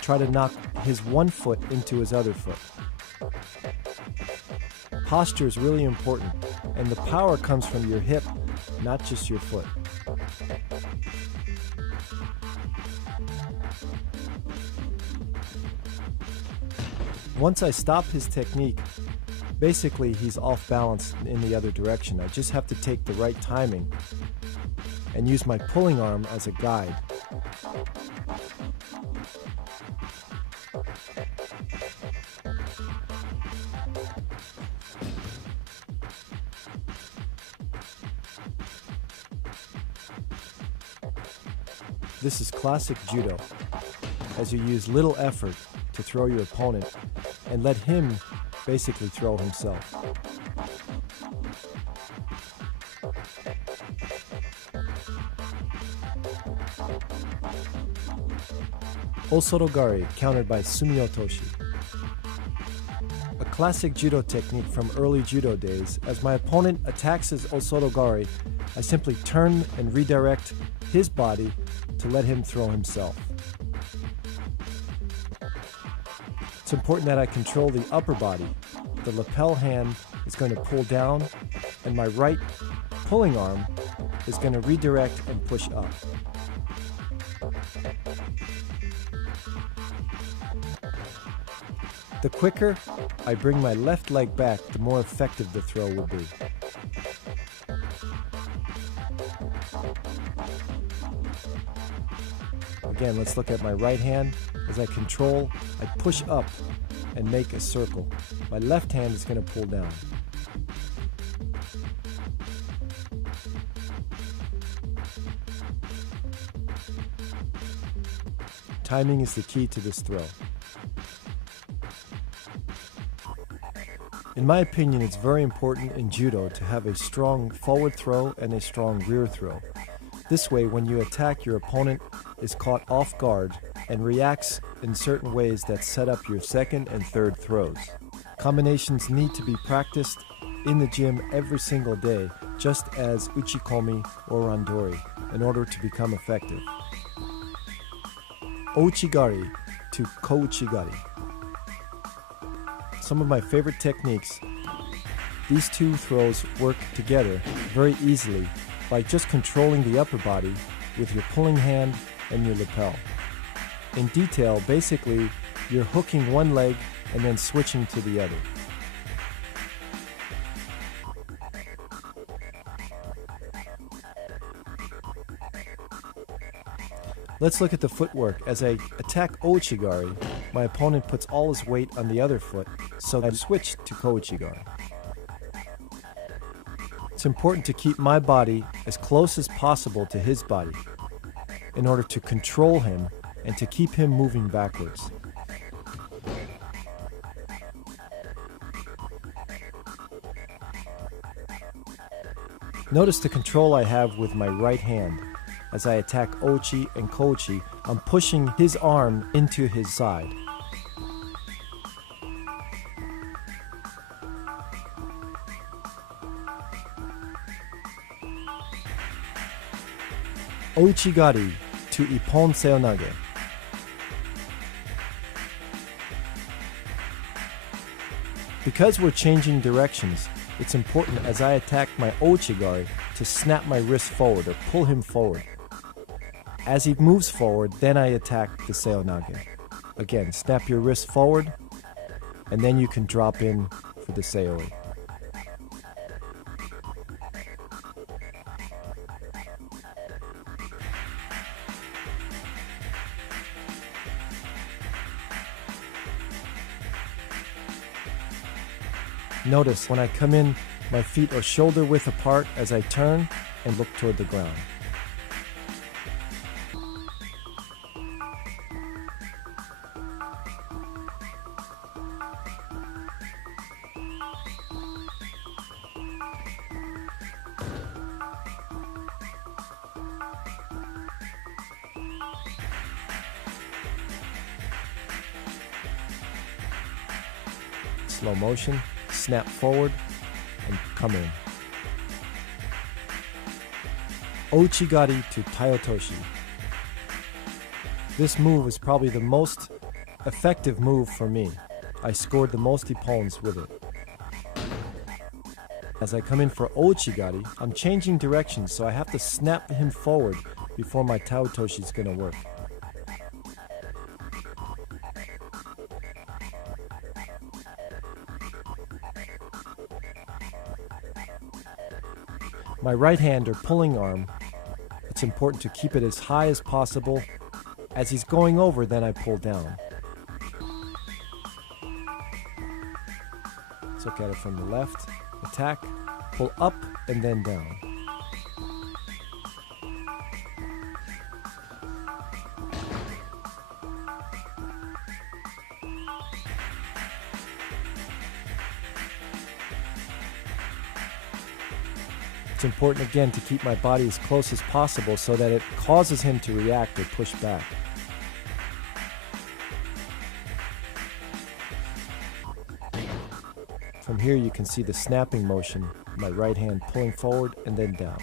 Try to knock his one foot into his other foot. Posture is really important, and the power comes from your hip, not just your foot. Once I stop his technique, basically he's off balance in the other direction. I just have to take the right timing and use my pulling arm as a guide. This is classic judo, as you use little effort to throw your opponent and let him basically throw himself. Osorogari, countered by sumiotoshi. A classic judo technique from early judo days. As my opponent attacks his osorogari, I simply turn and redirect his body to let him throw himself. It's important that I control the upper body. The lapel hand is going to pull down, and my right pulling arm is going to redirect and push up. The quicker I bring my left leg back, the more effective the throw will be. Again, let's look at my right hand. As I control, I push up and make a circle. My left hand is going to pull down. Timing is the key to this throw. In my opinion, it's very important in judo to have a strong forward throw and a strong rear throw. This way, when you attack, your opponent is caught off guard and reacts in certain ways that set up your second and third throws. Combinations need to be practiced in the gym every single day, just as uchikomi or randori, in order to become effective. Ouchigari to kouchigari. Some of my favorite techniques. These two throws work together very easily by just controlling the upper body with your pulling hand and your lapel. In detail, basically, you're hooking one leg and then switching to the other. Let's look at the footwork. As I attack ouchigari, my opponent puts all his weight on the other foot, so I switch to kouchigari. It's important to keep my body as close as possible to his body in order to control him and to keep him moving backwards. Notice the control I have with my right hand. As I attack Ochi and Kochi, I'm pushing his arm into his side. Ouchigari to Ippon Seonage. Because we're changing directions, it's important as I attack my ouchigari to snap my wrist forward or pull him forward. As he moves forward, then I attack the seonage. Again, snap your wrist forward, and then you can drop in for the seoi. Notice when I come in, my feet are shoulder width apart as I turn and look toward the ground. Slow motion, snap forward, and come in. Ouchigari to Taiotoshi. This move is probably the most effective move for me. I scored the most ippons with it. As I come in for Ouchigari, I'm changing directions, so I have to snap him forward before my Taiotoshi is going to work. My right hand or pulling arm, it's important to keep it as high as possible. As he's going over, then I pull down. Let's look at it from the left. Attack, pull up, and then down. It's important again to keep my body as close as possible so that it causes him to react or push back. From here you can see the snapping motion, my right hand pulling forward and then down.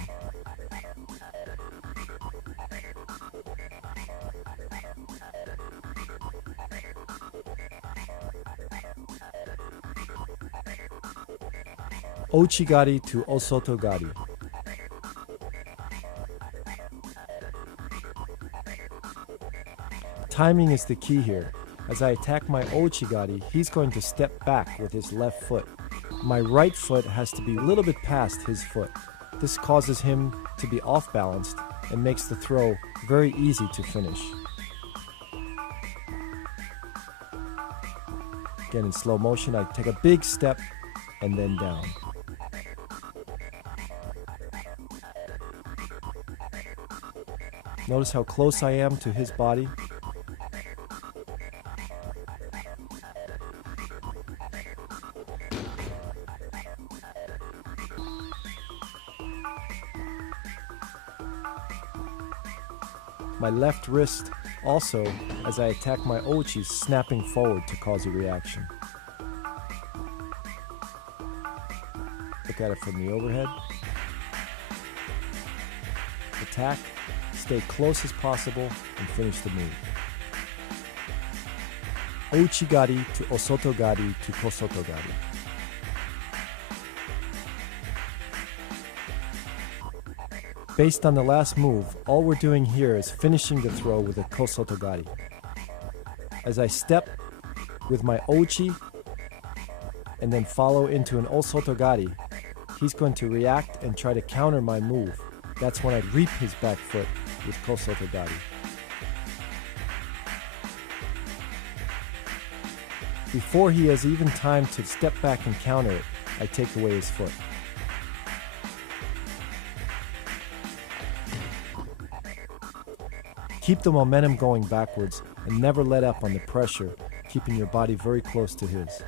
Ouchigari to Osotogari. Timing is the key here. As I attack my Ouchigari, he's going to step back with his left foot. My right foot has to be a little bit past his foot. This causes him to be off balanced and makes the throw very easy to finish. Again, in slow motion, I take a big step and then down. Notice how close I am to his body. My left wrist also, as I attack my ouchi, is snapping forward to cause a reaction. Look at it from the overhead. Attack, stay close as possible, and finish the move. Ouchigari to Osotogari to Kosotogari. Based on the last move, all we're doing here is finishing the throw with a Kosotogari. As I step with my ouchi and then follow into an Osotogari, he's going to react and try to counter my move. That's when I reap his back foot with Kosotogari. Before he has even time to step back and counter it, I take away his foot. Keep the momentum going backwards and never let up on the pressure, keeping your body very close to his.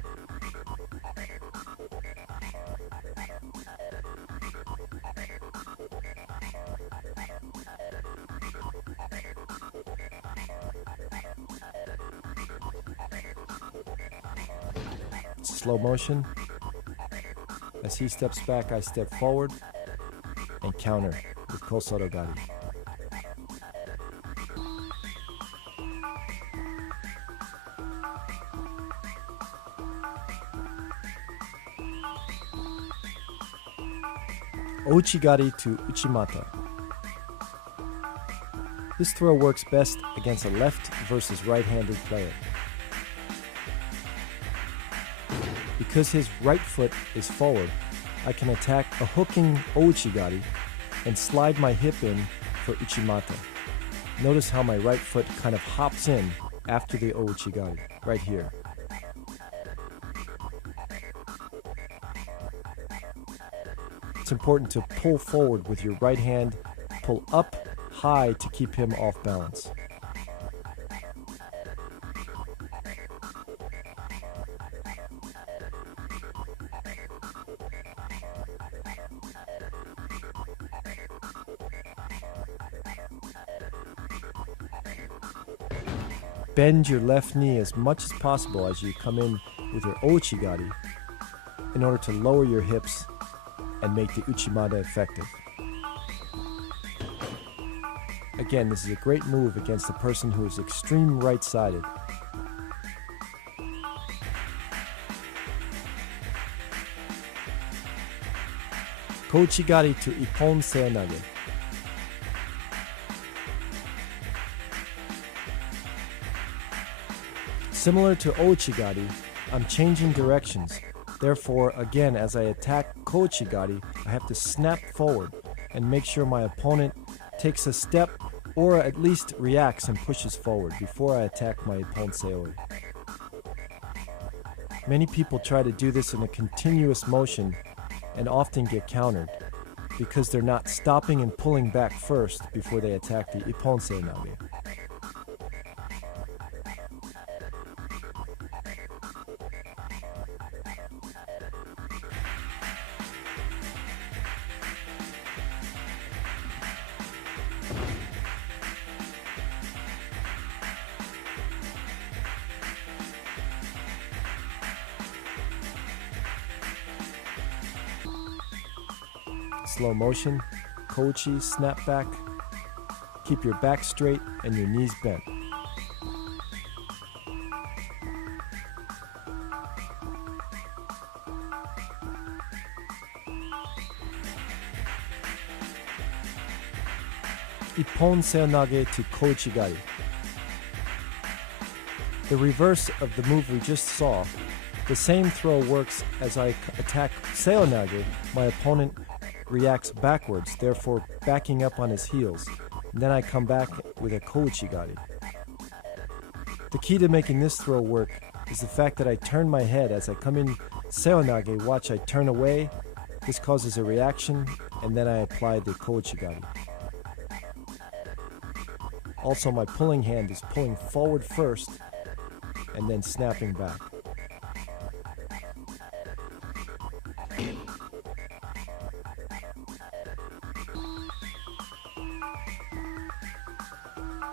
Slow motion. As he steps back, I step forward and counter with Kosotogari. Ouchigari to Uchimata. This throw works best against a left versus right-handed player. Because his right foot is forward, I can attack a hooking Ouchigari and slide my hip in for Uchimata. Notice how my right foot kind of hops in after the Ouchigari, right here. It's important to pull forward with your right hand, pull up high to keep him off balance. Bend your left knee as much as possible as you come in with your Ouchigari in order to lower your hips and make the Uchimata effective. Again, this is a great move against a person who is extreme right-sided. Kouchigari to Ippon Seonage. Similar to Ouchigari, I'm changing directions. Therefore, again, as I attack Kouchigari, I have to snap forward and make sure my opponent takes a step or at least reacts and pushes forward before I attack my Ippon Seoi. Many people try to do this in a continuous motion and often get countered because they're not stopping and pulling back first before they attack the Ippon Seonage. Slow motion, Kouchi, snap back. Keep your back straight and your knees bent. Ippon Seonage to Kouchigari. The reverse of the move we just saw. The same throw works as I attack Seonage. My opponent reacts backwards, therefore backing up on his heels. And then I come back with a Kouchigari. The key to making this throw work is the fact that I turn my head as I come in Seonage. Watch, I turn away. This causes a reaction, and then I apply the Kouchigari. Also, my pulling hand is pulling forward first and then snapping back.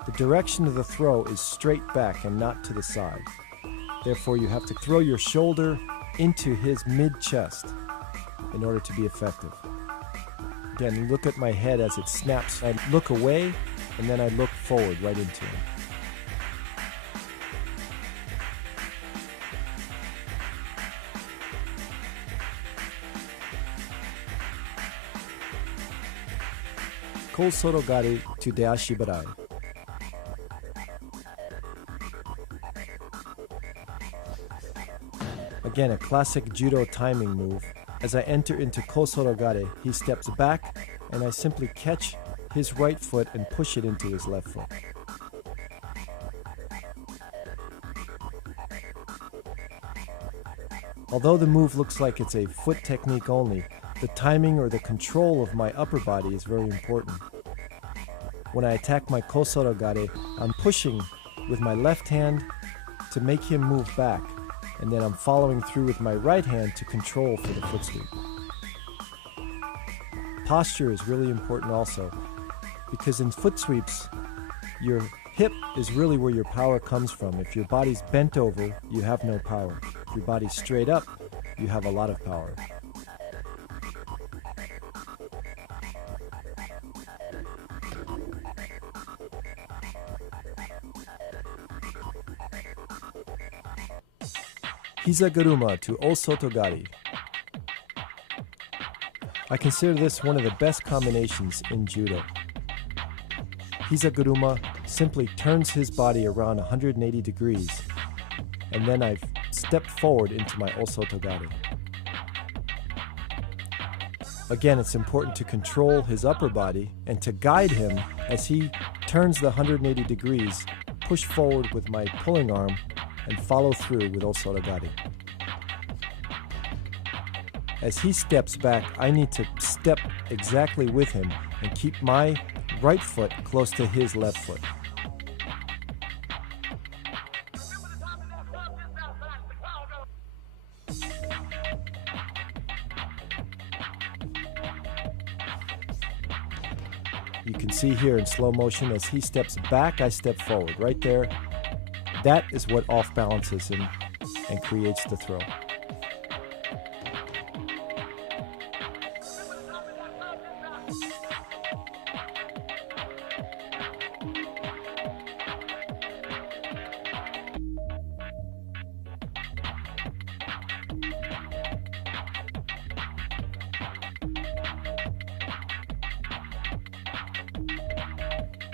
The direction of the throw is straight back and not to the side. Therefore, you have to throw your shoulder into his mid-chest in order to be effective. Again, look at my head as it snaps. I look away, and then I look forward right into him. Kosorogari to Deashibarai. Again, a classic judo timing move. As I enter into Kosorogari, he steps back, and I simply catch his right foot and push it into his left foot. Although the move looks like it's a foot technique only, the timing or the control of my upper body is very important. When I attack my Kosorogari, I'm pushing with my left hand to make him move back, and then I'm following through with my right hand to control for the foot sweep. Posture is really important also, because in foot sweeps, your hip is really where your power comes from. If your body's bent over, you have no power. If your body's straight up, you have a lot of power. Hizaguruma to Osotogari. I consider this one of the best combinations in judo. Hizaguruma simply turns his body around 180 degrees, and then I step forward into my Osotogari. Again, it's important to control his upper body and to guide him as he turns the 180 degrees, push forward with my pulling arm, and follow through with Osotogari. As he steps back, I need to step exactly with him and keep my right foot close to his left foot. You can see here in slow motion, as he steps back, I step forward. Right there, that is what off-balances him and creates the throw.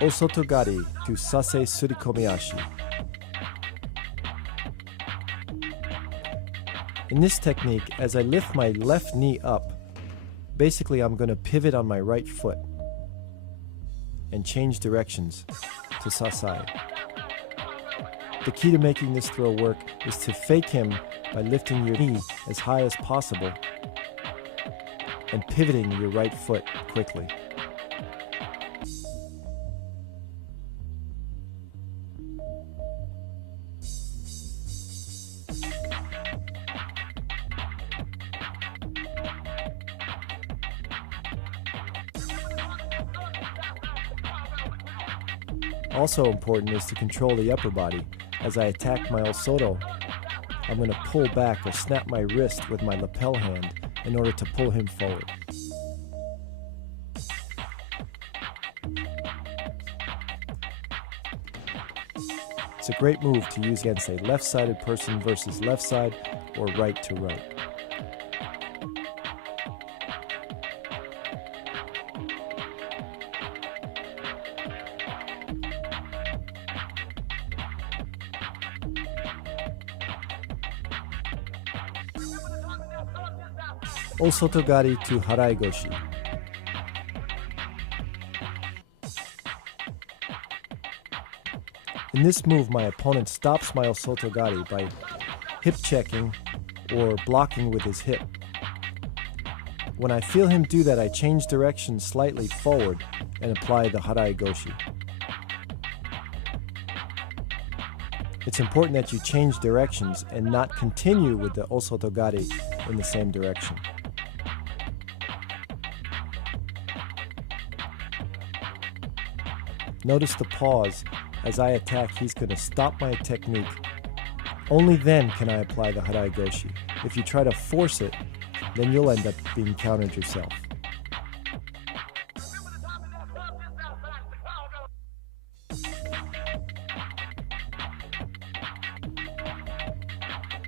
Osotogari to Sase Surikomiashi. In this technique, as I lift my left knee up, basically I'm going to pivot on my right foot and change directions to Sasai. The key to making this throw work is to fake him by lifting your knee as high as possible and pivoting your right foot quickly. Also important is to control the upper body. As I attack my Osoto, I'm going to pull back or snap my wrist with my lapel hand in order to pull him forward. It's a great move to use against a left-sided person versus left side or right to right. Osotogari to Haraigoshi. In this move, my opponent stops my Osotogari by hip checking or blocking with his hip. When I feel him do that, I change direction slightly forward and apply the Haraigoshi. It's important that you change directions and not continue with the Osotogari in the same direction. Notice the pause. As I attack, he's going to stop my technique. Only then can I apply the Haraigoshi. If you try to force it, then you'll end up being countered yourself.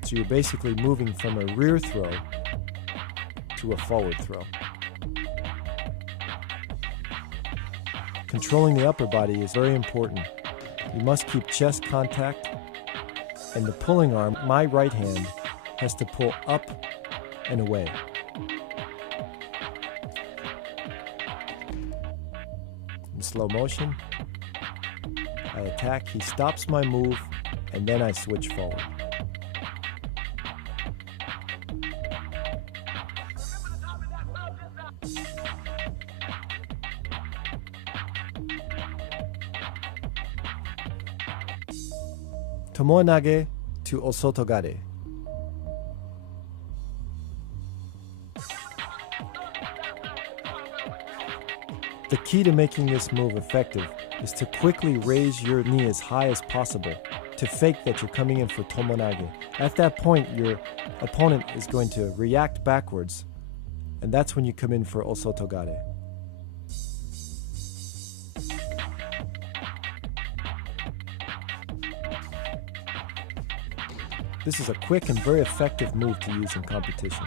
So you're basically moving from a rear throw to a forward throw. Controlling the upper body is very important. You must keep chest contact, and the pulling arm, my right hand, has to pull up and away. In slow motion, I attack, he stops my move, and then I switch forward. Tomoe-nage to Osotogare. The key to making this move effective is to quickly raise your knee as high as possible to fake that you're coming in for tomoe-nage. At that point, your opponent is going to react backwards, and that's when you come in for Osotogare. This is a quick and very effective move to use in competition.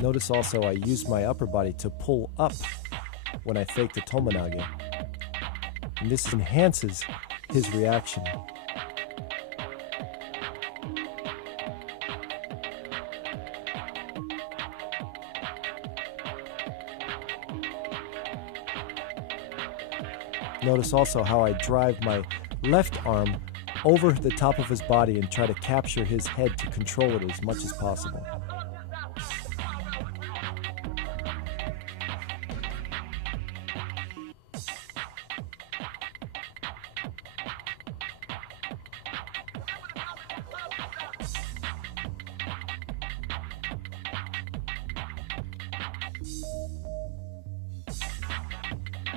Notice also I use my upper body to pull up when I fake the tomoe-nage, and this enhances his reaction. Notice also how I drive my left arm over the top of his body and try to capture his head to control it as much as possible.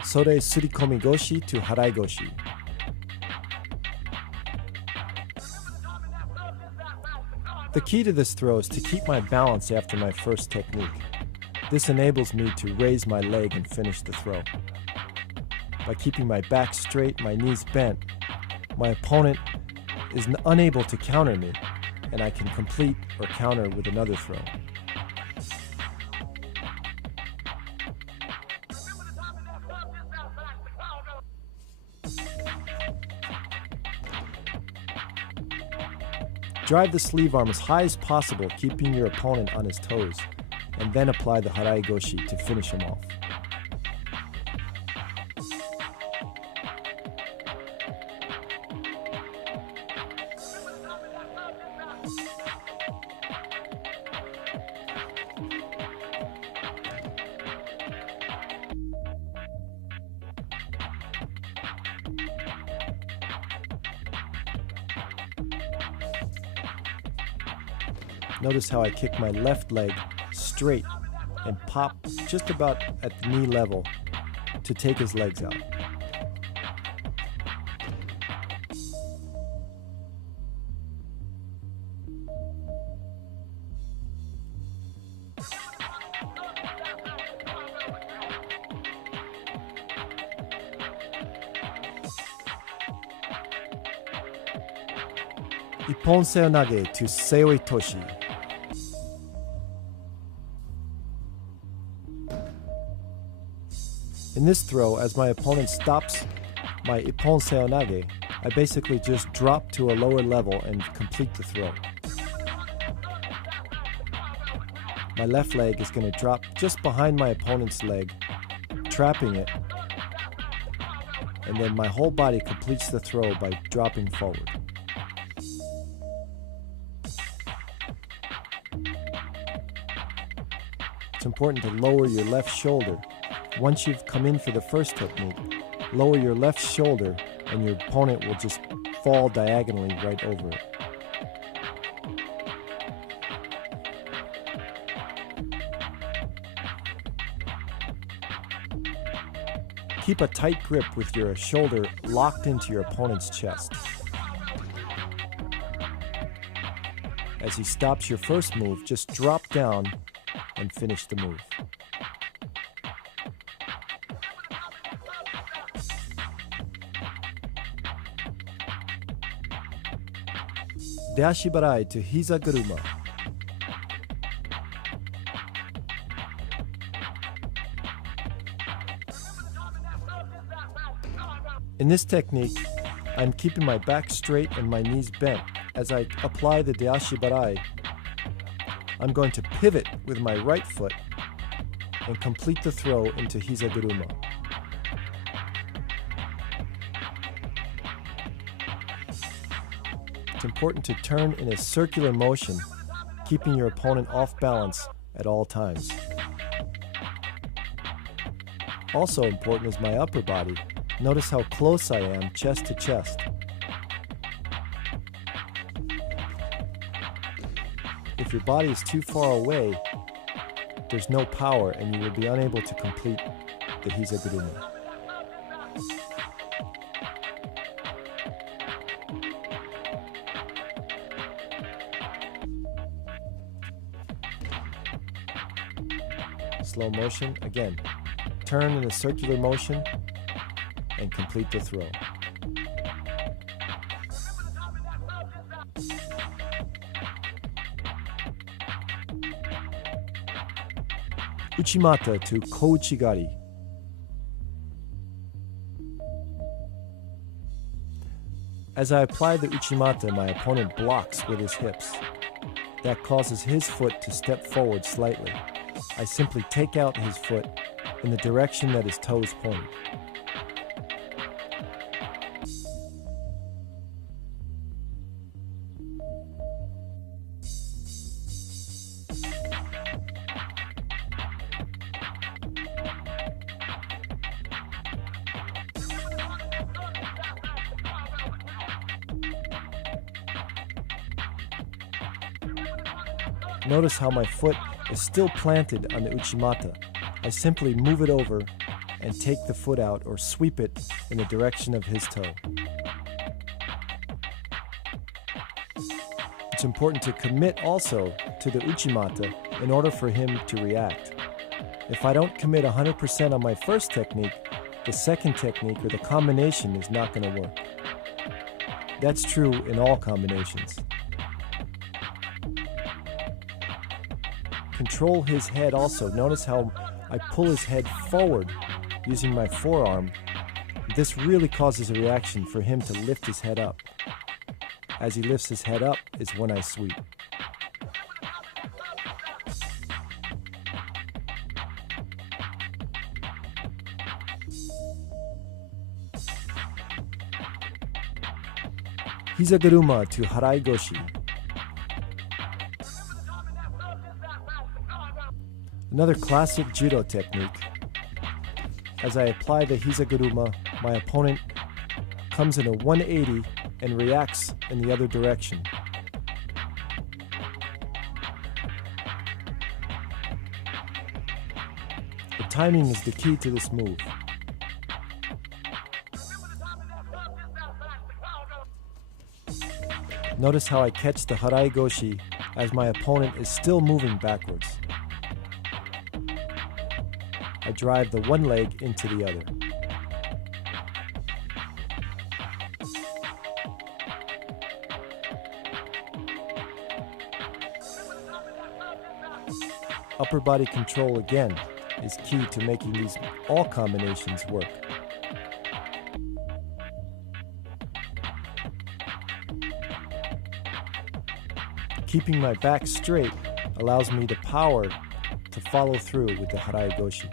Sore surikomi-goshi to Haraigoshi. The key to this throw is to keep my balance after my first technique. This enables me to raise my leg and finish the throw. By keeping my back straight, my knees bent, my opponent is unable to counter me, and I can complete or counter with another throw. Drive the sleeve arm as high as possible, keeping your opponent on his toes, and then apply the harai goshi to finish him off. Notice how I kick my left leg straight and pop just about at the knee level to take his legs out. Ippon seo nage to seoi toshi. In this throw, as my opponent stops my ippon seo nage, I basically just drop to a lower level and complete the throw. My left leg is going to drop just behind my opponent's leg, trapping it, and then my whole body completes the throw by dropping forward. It's important to lower your left shoulder. Once you've come in for the first technique, lower your left shoulder and your opponent will just fall diagonally right over it. Keep a tight grip with your shoulder locked into your opponent's chest. As he stops your first move, just drop down and finish the move. Dashi barai to hiza guruma. In this technique, I'm keeping my back straight and my knees bent. As I apply the dashi barai, I'm going to pivot with my right foot and complete the throw into hiza guruma. It's important to turn in a circular motion, keeping your opponent off balance at all times. Also important is my upper body. Notice how close I am, chest to chest. If your body is too far away, there's no power and you will be unable to complete the hiza guruma. Slow motion, again, turn in a circular motion and complete the throw. Uchimata to kouchigari. As I apply the uchimata, my opponent blocks with his hips. That causes his foot to step forward slightly. I simply take out his foot in the direction that his toes point. Notice how my foot is still planted on the uchimata. I simply move it over and take the foot out or sweep it in the direction of his toe. It's important to commit also to the uchimata in order for him to react. If I don't commit 100% on my first technique, the second technique or the combination is not going to work. That's true in all combinations. control his head also. Notice how I pull his head forward using my forearm. This really causes a reaction for him to lift his head up. As he lifts his head up is when I sweep. Hizaguruma to Harai Goshi. Another classic judo technique. As I apply the Hizaguruma, my opponent comes in a 180 and reacts in the other direction. The timing is the key to this move. Notice how I catch the Harai Goshi as my opponent is still moving backwards. I drive the one leg into the other. Upper body control again is key to making these all combinations work. Keeping my back straight allows me the power to follow through with the Harai Goshi.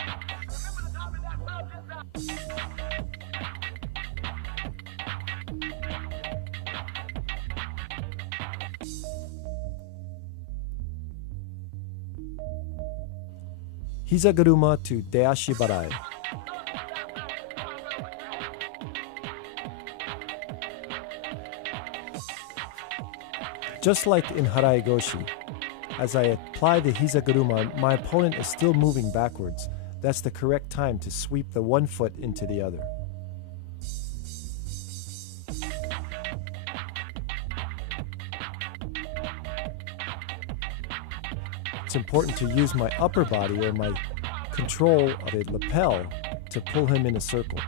Hizaguruma to Deashi Barai. Just like in Harai Goshi, as I apply the Hizaguruma, my opponent is still moving backwards. That's the correct time to sweep the one foot into the other. It's important to use my upper body or my control of a lapel to pull him in a circle.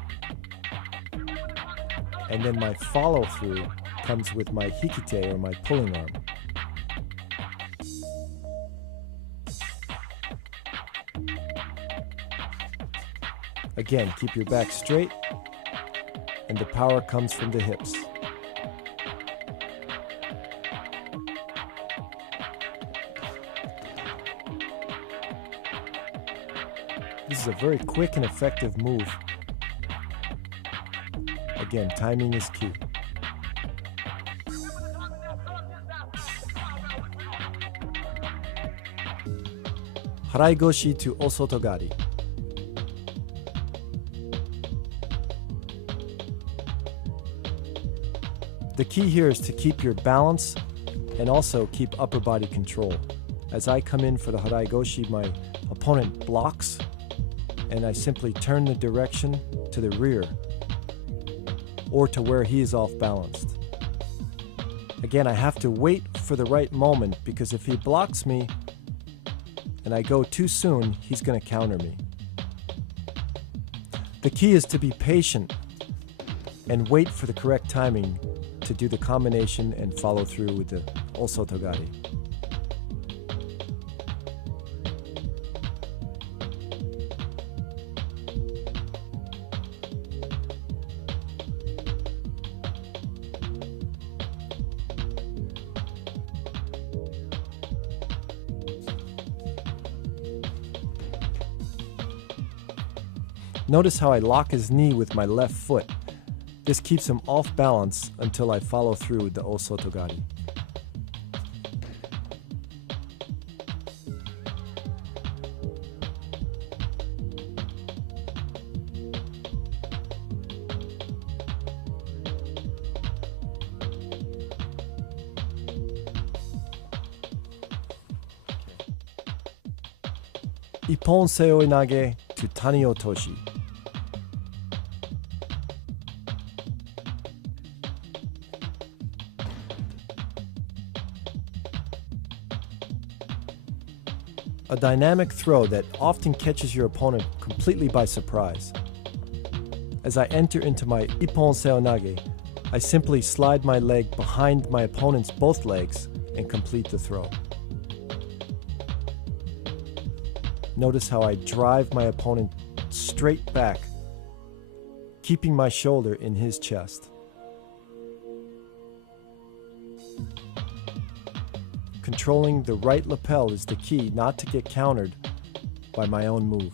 And then my follow through comes with my hikite or my pulling arm. Again, keep your back straight, and the power comes from the hips. This is a very quick and effective move. Again, timing is key. Harai Goshi to Osotogari. The key here is to keep your balance and also keep upper body control. As I come in for the Harai Goshi, my opponent blocks, and I simply turn the direction to the rear or to where he is off balanced. Again, I have to wait for the right moment, because if he blocks me and I go too soon, he's going to counter me. The key is to be patient and wait for the correct timing to do the combination and follow through with the Osotogari. Notice how I lock his knee with my left foot. This keeps him off balance until I follow through with the Osotogari. Ippon seoi nage to tani otoshi. A dynamic throw that often catches your opponent completely by surprise. As I enter into my Ippon seonage, I simply slide my leg behind my opponent's both legs and complete the throw. Notice how I drive my opponent straight back, keeping my shoulder in his chest. Controlling the right lapel is the key not to get countered by my own move.